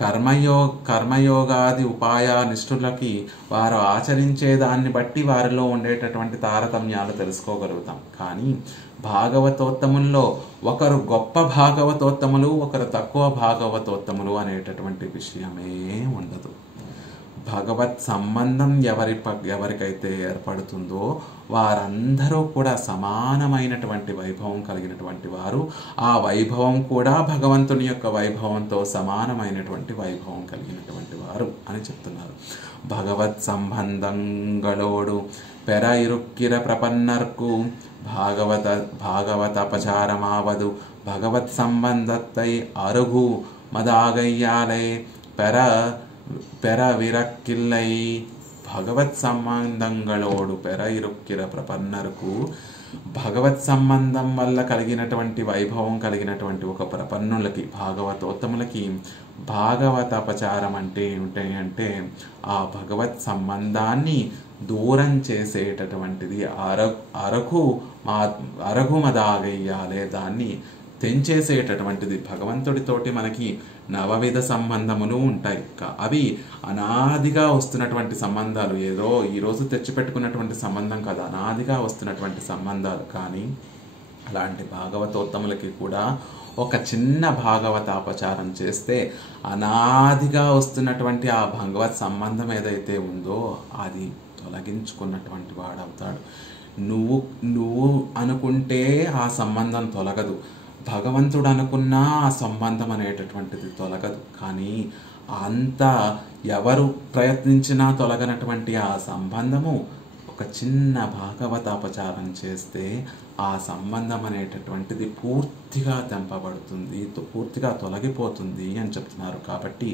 కర్మయోగాది ఉపాయ నిష్ఠులకి వారు ఆచరించే దాన్ని బట్టి వారిలో ఉండేటటువంటి తారతమ్యాలు తెలుసుకోగలుగుతాం. కానీ భాగవతోత్తముల్లో ఒకరు గొప్ప భాగవతోత్తములు, ఒకరు తక్కువ భాగవతోత్తములు అనేటటువంటి విషయమే ఉండదు. భగవత్ సంబంధం ఎవరికైతే ఏర్పడుతుందో వారందరూ కూడా సమానమైనటువంటి వైభవం కలిగినటువంటి వారు. ఆ వైభవం కూడా భగవంతుని యొక్క వైభవంతో సమానమైనటువంటి వైభవం కలిగినటువంటి వారు అని చెప్తున్నారు. భగవత్ సంబంధంగళోడు పెర ఇరుక్కిర ప్రపన్నర్కు భాగవతపచారమావదు భగవత్ సంబంధத்தை అరుగు మదాగయ్యాలై పెర విరక్కిల్లై. భగవత్ సంబంధంగళోడు పెర ఇరుక్కిర ప్రపన్నర్కు, భగవత్ సంబంధం వల్ల కలిగినటువంటి వైభవం కలిగినటువంటి ఒక ప్రపన్నులకి, భాగవతోత్తములకి భాగవతపచారం అంటే ఏమిటి అంటే ఆ భగవత్ సంబంధాన్ని దూరం చేసేటటువంటిది. అరగు మదాగయ్యాలే, దాన్ని తెంచేసేటటువంటిది. భగవంతుడితోటి మనకి నవవిధ సంబంధములు ఉంటాయి. అవి అనాదిగా వస్తున్నటువంటి సంబంధాలు, ఏదో ఈరోజు తెచ్చిపెట్టుకున్నటువంటి సంబంధం కాదు, అనాదిగా వస్తున్నటువంటి సంబంధాలు. కానీ అలాంటి భాగవతోత్తములకి కూడా ఒక చిన్న భాగవతాపచారం చేస్తే అనాదిగా వస్తున్నటువంటి ఆ భగవత్ సంబంధం ఏదైతే ఉందో అది తొలగించుకున్నటువంటి వాడవుతాడు. నువ్వు అనుకుంటే ఆ సంబంధం తొలగదు, భగవంతుడు అనుకున్నా ఆ సంబంధం అనేటటువంటిది తొలగదు. కానీ అంతా ఎవరు ప్రయత్నించినా తొలగనటువంటి ఆ సంబంధము ఒక చిన్న భాగవతాపచారం చేస్తే ఆ సంబంధం అనేటటువంటిది పూర్తిగా తెంపబడుతుంది, పూర్తిగా తొలగిపోతుంది అని చెప్తున్నారు. కాబట్టి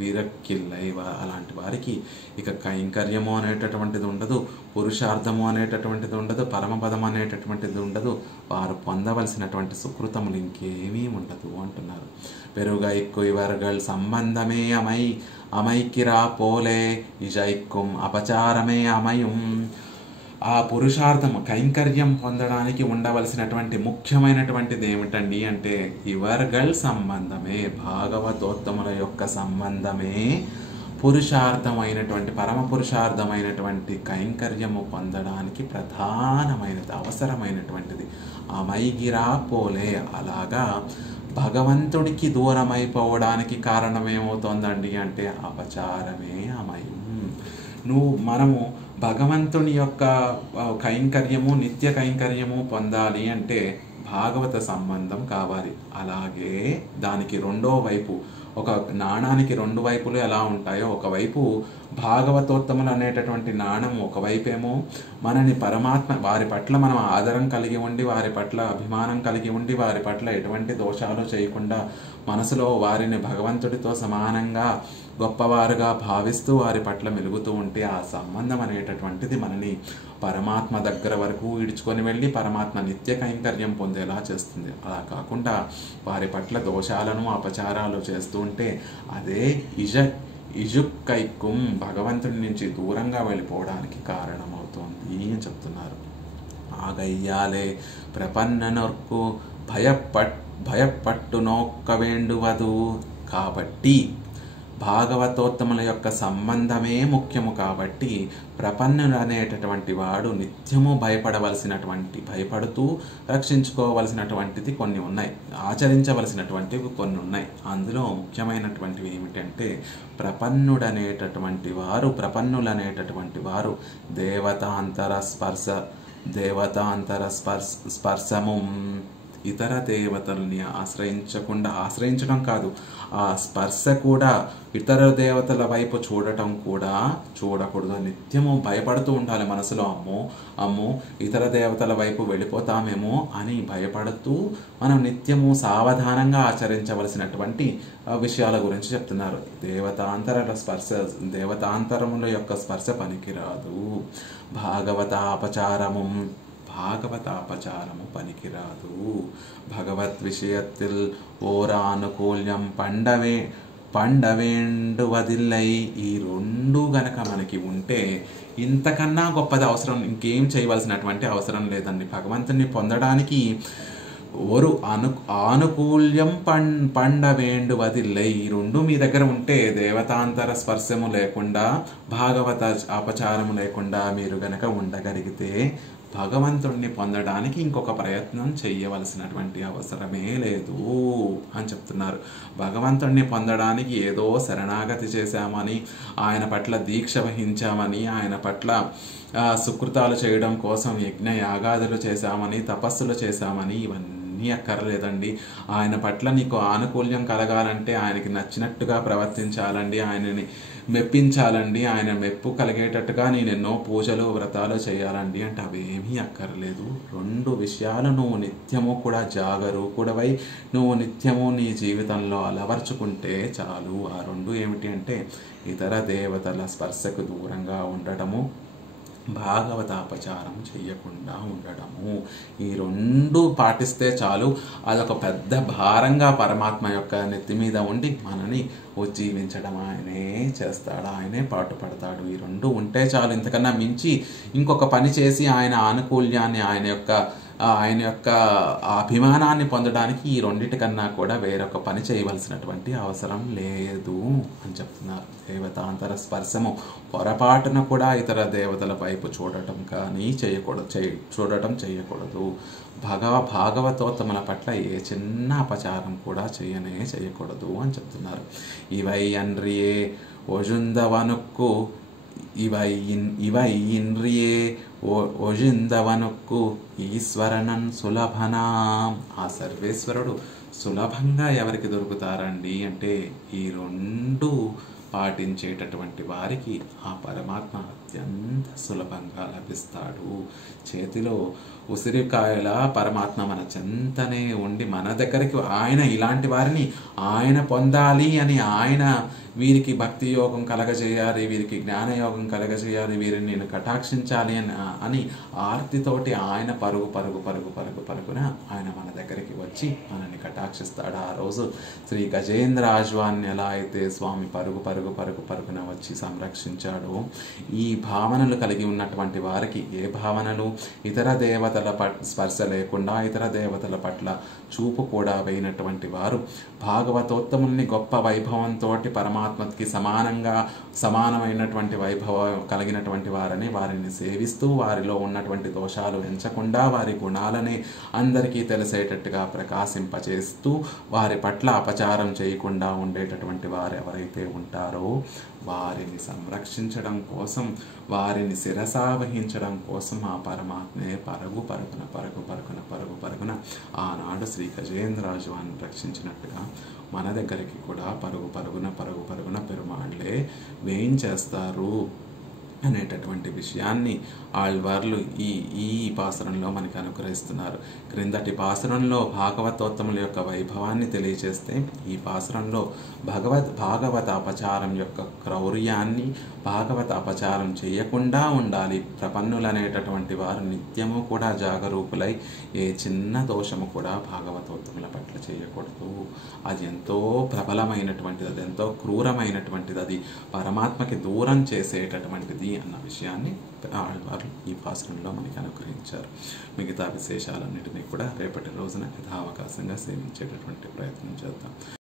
విరక్కిల్లై అలాంటి వారికి ఇక కైంకర్యము అనేటటువంటిది ఉండదు, పురుషార్థము అనేటటువంటిది ఉండదు, పరమపదం అనేటటువంటిది ఉండదు, వారు పొందవలసినటువంటి సుకృతములు ఇంకేమీ ఉండదు అంటున్నారు. పెరుగైక్కు ఇవర్గల్ సంబంధమే అమై అమైకిరా పోలే ఇజైక్కుం అపచారమే అమయం. ఆ పురుషార్థం కైంకర్యం పొందడానికి ఉండవలసినటువంటి ముఖ్యమైనటువంటిది ఏమిటండి అంటే ఇవర్గల్ సంబంధమే, భాగవతోత్తముల యొక్క సంబంధమే పురుషార్థమైనటువంటి పరమ పురుషార్థమైనటువంటి కైంకర్యము పొందడానికి ప్రధానమైనది, అవసరమైనటువంటిది. అమైగిరా పోలే, అలాగా భగవంతుడికి దూరమైపోవడానికి కారణమేమవుతోందండి అంటే అపచారమే అమయం. మనము భగవంతుని యొక్క కైంకర్యము, నిత్య కైంకర్యము పొందాలి అంటే భాగవత సంబంధం కావాలి. అలాగే దానికి రెండో వైపు, ఒక నాణానికి రెండు వైపులు ఎలా ఉంటాయో, ఒకవైపు భాగవతోత్తములు అనేటటువంటి నాణం, ఒకవైపేమో మనని పరమాత్మ, వారి పట్ల మనం ఆదరం కలిగి ఉండి, వారి పట్ల అభిమానం కలిగి ఉండి, వారి పట్ల ఎటువంటి దోషాలు చేయకుండా మనసులో వారిని భగవంతుడితో సమానంగా గొప్పవారుగా భావిస్తూ వారి పట్ల మెలుగుతూ ఉంటే ఆ సంబంధం అనేటటువంటిది మనని పరమాత్మ దగ్గర వరకు ఈడ్చుకొని వెళ్ళి పరమాత్మ నిత్య కైంకర్యం పొందేలా చేస్తుంది. అలా కాకుండా వారి పట్ల దోషాలను అపచారాలు చేస్తూ ఉంటే అదే ఇజుక్కైక్కుం, భగవంతుడి నుంచి దూరంగా వెళ్ళిపోవడానికి కారణమవుతోంది అని చెప్తున్నారు. ఆగయ్యాలే ప్రపన్ననొర్కు భయపట్టు నోక్క వేండువదు. కాబట్టి భాగవతోత్తముల యొక్క సంబంధమే ముఖ్యము. కాబట్టి ప్రపన్నులు అనేటటువంటి వాడు నిత్యము భయపడుతూ రక్షించుకోవలసినటువంటిది కొన్ని ఉన్నాయి, ఆచరించవలసినటువంటివి కొన్ని ఉన్నాయి. అందులో ముఖ్యమైనటువంటివి ఏమిటంటే ప్రపన్నులనేటటువంటి వారు దేవతాంతర స్పర్శము, ఇతర దేవతల్ని ఆశ్రయించడం కాదు, ఆ స్పర్శ కూడా ఇతర దేవతల వైపు చూడటం కూడా చూడకూడదు. నిత్యము భయపడుతూ ఉండాలి మనసులో, అమ్మో ఇతర దేవతల వైపు వెళ్ళిపోతామేమో అని భయపడుతూ మనం నిత్యము సావధానంగా ఆచరించవలసినటువంటి విషయాల గురించి చెప్తున్నారు. దేవతాంతరముల యొక్క స్పర్శ పనికిరాదు. భాగవత అపచారము పనికిరాదు. భగవత్ విషయத்தில் ఓరానుకూల్యం పండవేండువదిల్లై, ఈ రెండు గనక మనకి ఉంటే ఇంతకన్నా గొప్పది అవసరం, ఇంకేం చేయవలసినటువంటి అవసరం లేదండి. భగవంతుని పొందడానికి ఆనుకూల్యం పండవేండువదిల్లై, ఈ రెండు మీ దగ్గర ఉంటే దేవతాంతర స్పర్శము లేకుండా, భాగవత అపచారము లేకుండా మీరు గనక ఉండగలిగితే భగవంతుడిని పొందడానికి ఇంకొక ప్రయత్నం చేయవలసినటువంటి అవసరమే లేదు అని చెప్తున్నారు. భగవంతుడిని పొందడానికి ఏదో శరణాగతి చేశామని, ఆయన పట్ల దీక్ష వహించామని, ఆయన పట్ల సుకృతాలు చేయడం కోసం యజ్ఞ యాగాదులు చేశామని, తపస్సులు చేశామని ఇవన్నీ అక్కర్లేదండి. ఆయన పట్ల నీకు ఆనుకూల్యం కలగాలంటే ఆయనకి నచ్చినట్టుగా ప్రవర్తించాలండి, ఆయనని మెప్పించాలండి, ఆయన మెప్పు కలిగేటట్టుగా నేను ఎన్నో పూజలు వ్రతాలు చేయాలండి అంటే అవేమీ అక్కర్లేదు. రెండు విషయాలు నువ్వు నిత్యము కూడా జాగరూకుడవై నువ్వు నిత్యము నీ జీవితంలో అలవర్చుకుంటే చాలు. ఆ రెండు ఏమిటి అంటే ఇతర దేవతల స్పర్శకు దూరంగా ఉండటము, భాగవతాపచారం చెయ్యకుండా ఉండడము. ఈ రెండు పాటిస్తే చాలు. అదొక పెద్ద భారంగా పరమాత్మ యొక్క నెత్తి మీద ఉండి మనని ఉజ్జీవించడం ఆయనే చేస్తాడు, ఆయనే పాటుపడతాడు. ఈ రెండు ఉంటే చాలు. ఇంతకన్నా మించి ఇంకొక పని చేసి ఆయన ఆనుకూల్యాన్ని, ఆయన యొక్క అభిమానాన్ని పొందడానికి ఈ రెండిటికన్నా కూడా వేరొక పని చేయవలసినటువంటి అవసరం లేదు అని చెప్తున్నారు. దేవతాంతర స్పర్శము పొరపాటున కూడా ఇతర దేవతల వైపు చూడటం కానీ చేయకూడదు. భాగవతోత్తముల పట్ల ఏ చిన్న అపచారం కూడా చేయకూడదు అని చెప్తున్నారు. ఇవై అన్రియే ఒజుందవనుక్కు ఇవైన్రియే ఒజిందవనుక్కు ఈశ్వరనన్ సులభనాం. ఆ సర్వేశ్వరుడు సులభంగా ఎవరికి దొరుకుతారండి అంటే ఈ రెండు పాటించేటటువంటి వారికి ఆ పరమాత్మ అత్యంత సులభంగా లభిస్తాడు. చేతిలో ఉసిరికాయల పరమాత్మ మన చెంతనే ఉండి మన దగ్గరికి ఆయన ఇలాంటి వారిని ఆయన పొందాలి అని ఆయన వీరికి భక్తి యోగం కలగజేయాలి, వీరికి జ్ఞానయోగం కలగజేయాలి, వీరిని నేను కటాక్షించాలి అని ఆర్తితోటి ఆయన పరుగున ఆయన మన దగ్గరికి వచ్చి మనల్ని కటాక్షిస్తాడు. ఆ రోజు శ్రీ గజేంద్రాజ్వాన్ని ఎలా అయితే స్వామి పరుగున వచ్చి సంరక్షించాడో, ఈ భావనలు కలిగి ఉన్నటువంటి వారికి, ఏ భావనలు, ఇతర దేవతల స్పర్శ లేకుండా ఇతర దేవతల పట్ల చూపు కూడా వేయినటువంటి వారు భాగవతోత్తముల్ని గొప్ప వైభవంతో పరమాత్మకి సమానమైనటువంటి వైభవం కలిగినటువంటి వారిని సేవిస్తూ వారిలో ఉన్నటువంటి దోషాలు ఎంచకుండా వారి గుణాలని అందరికీ తెలిసేటట్టుగా ప్రకాశింపచేస్తూ వారి పట్ల అపచారం చేయకుండా ఉండేటటువంటి వారు ఎవరైతే ఉంటారో వారిని సంరక్షించడం కోసం, వారిని శిరసావహించడం కోసం ఆ పరమాత్మే పరుగున ఆనాడు శ్రీ గజేంద్రాజ్వాన్ని రక్షించినట్టుగా మన దగ్గరికి కూడా పరుగున పెరుమాళ్ళే వేయించేస్తారు అనేటటువంటి విషయాన్ని ఆళ్వార్లు ఈ పాసురంలో మనకి అనుగ్రహిస్తున్నారు. క్రిందటి పాసురంలో భాగవతోత్తముల యొక్క వైభవాన్ని తెలియజేస్తే, ఈ పాసురంలో భాగవత అపచారం యొక్క క్రౌర్యాన్ని, భాగవత అపచారం చేయకుండా ఉండాలి. ప్రపన్నులనేటటువంటి వారు నిత్యము కూడా జాగరూకులై ఏ చిన్న దోషము కూడా భాగవతోత్తముల పట్ల చేయకూడదు. అది ఎంతో ప్రబలమైనటువంటిది, అది ఎంతో క్రూరమైనటువంటిది, అది పరమాత్మకి దూరం చేసేటటువంటిది అన్న విషయాన్ని ఆళ్వారు ఈ పాసురంలో మనకి అనుగ్రహించారు. మిగతా విశేషాలన్నిటినీ కూడా రేపటి రోజున యథావకాశంగా సేవించేటటువంటి ప్రయత్నం చేద్దాం.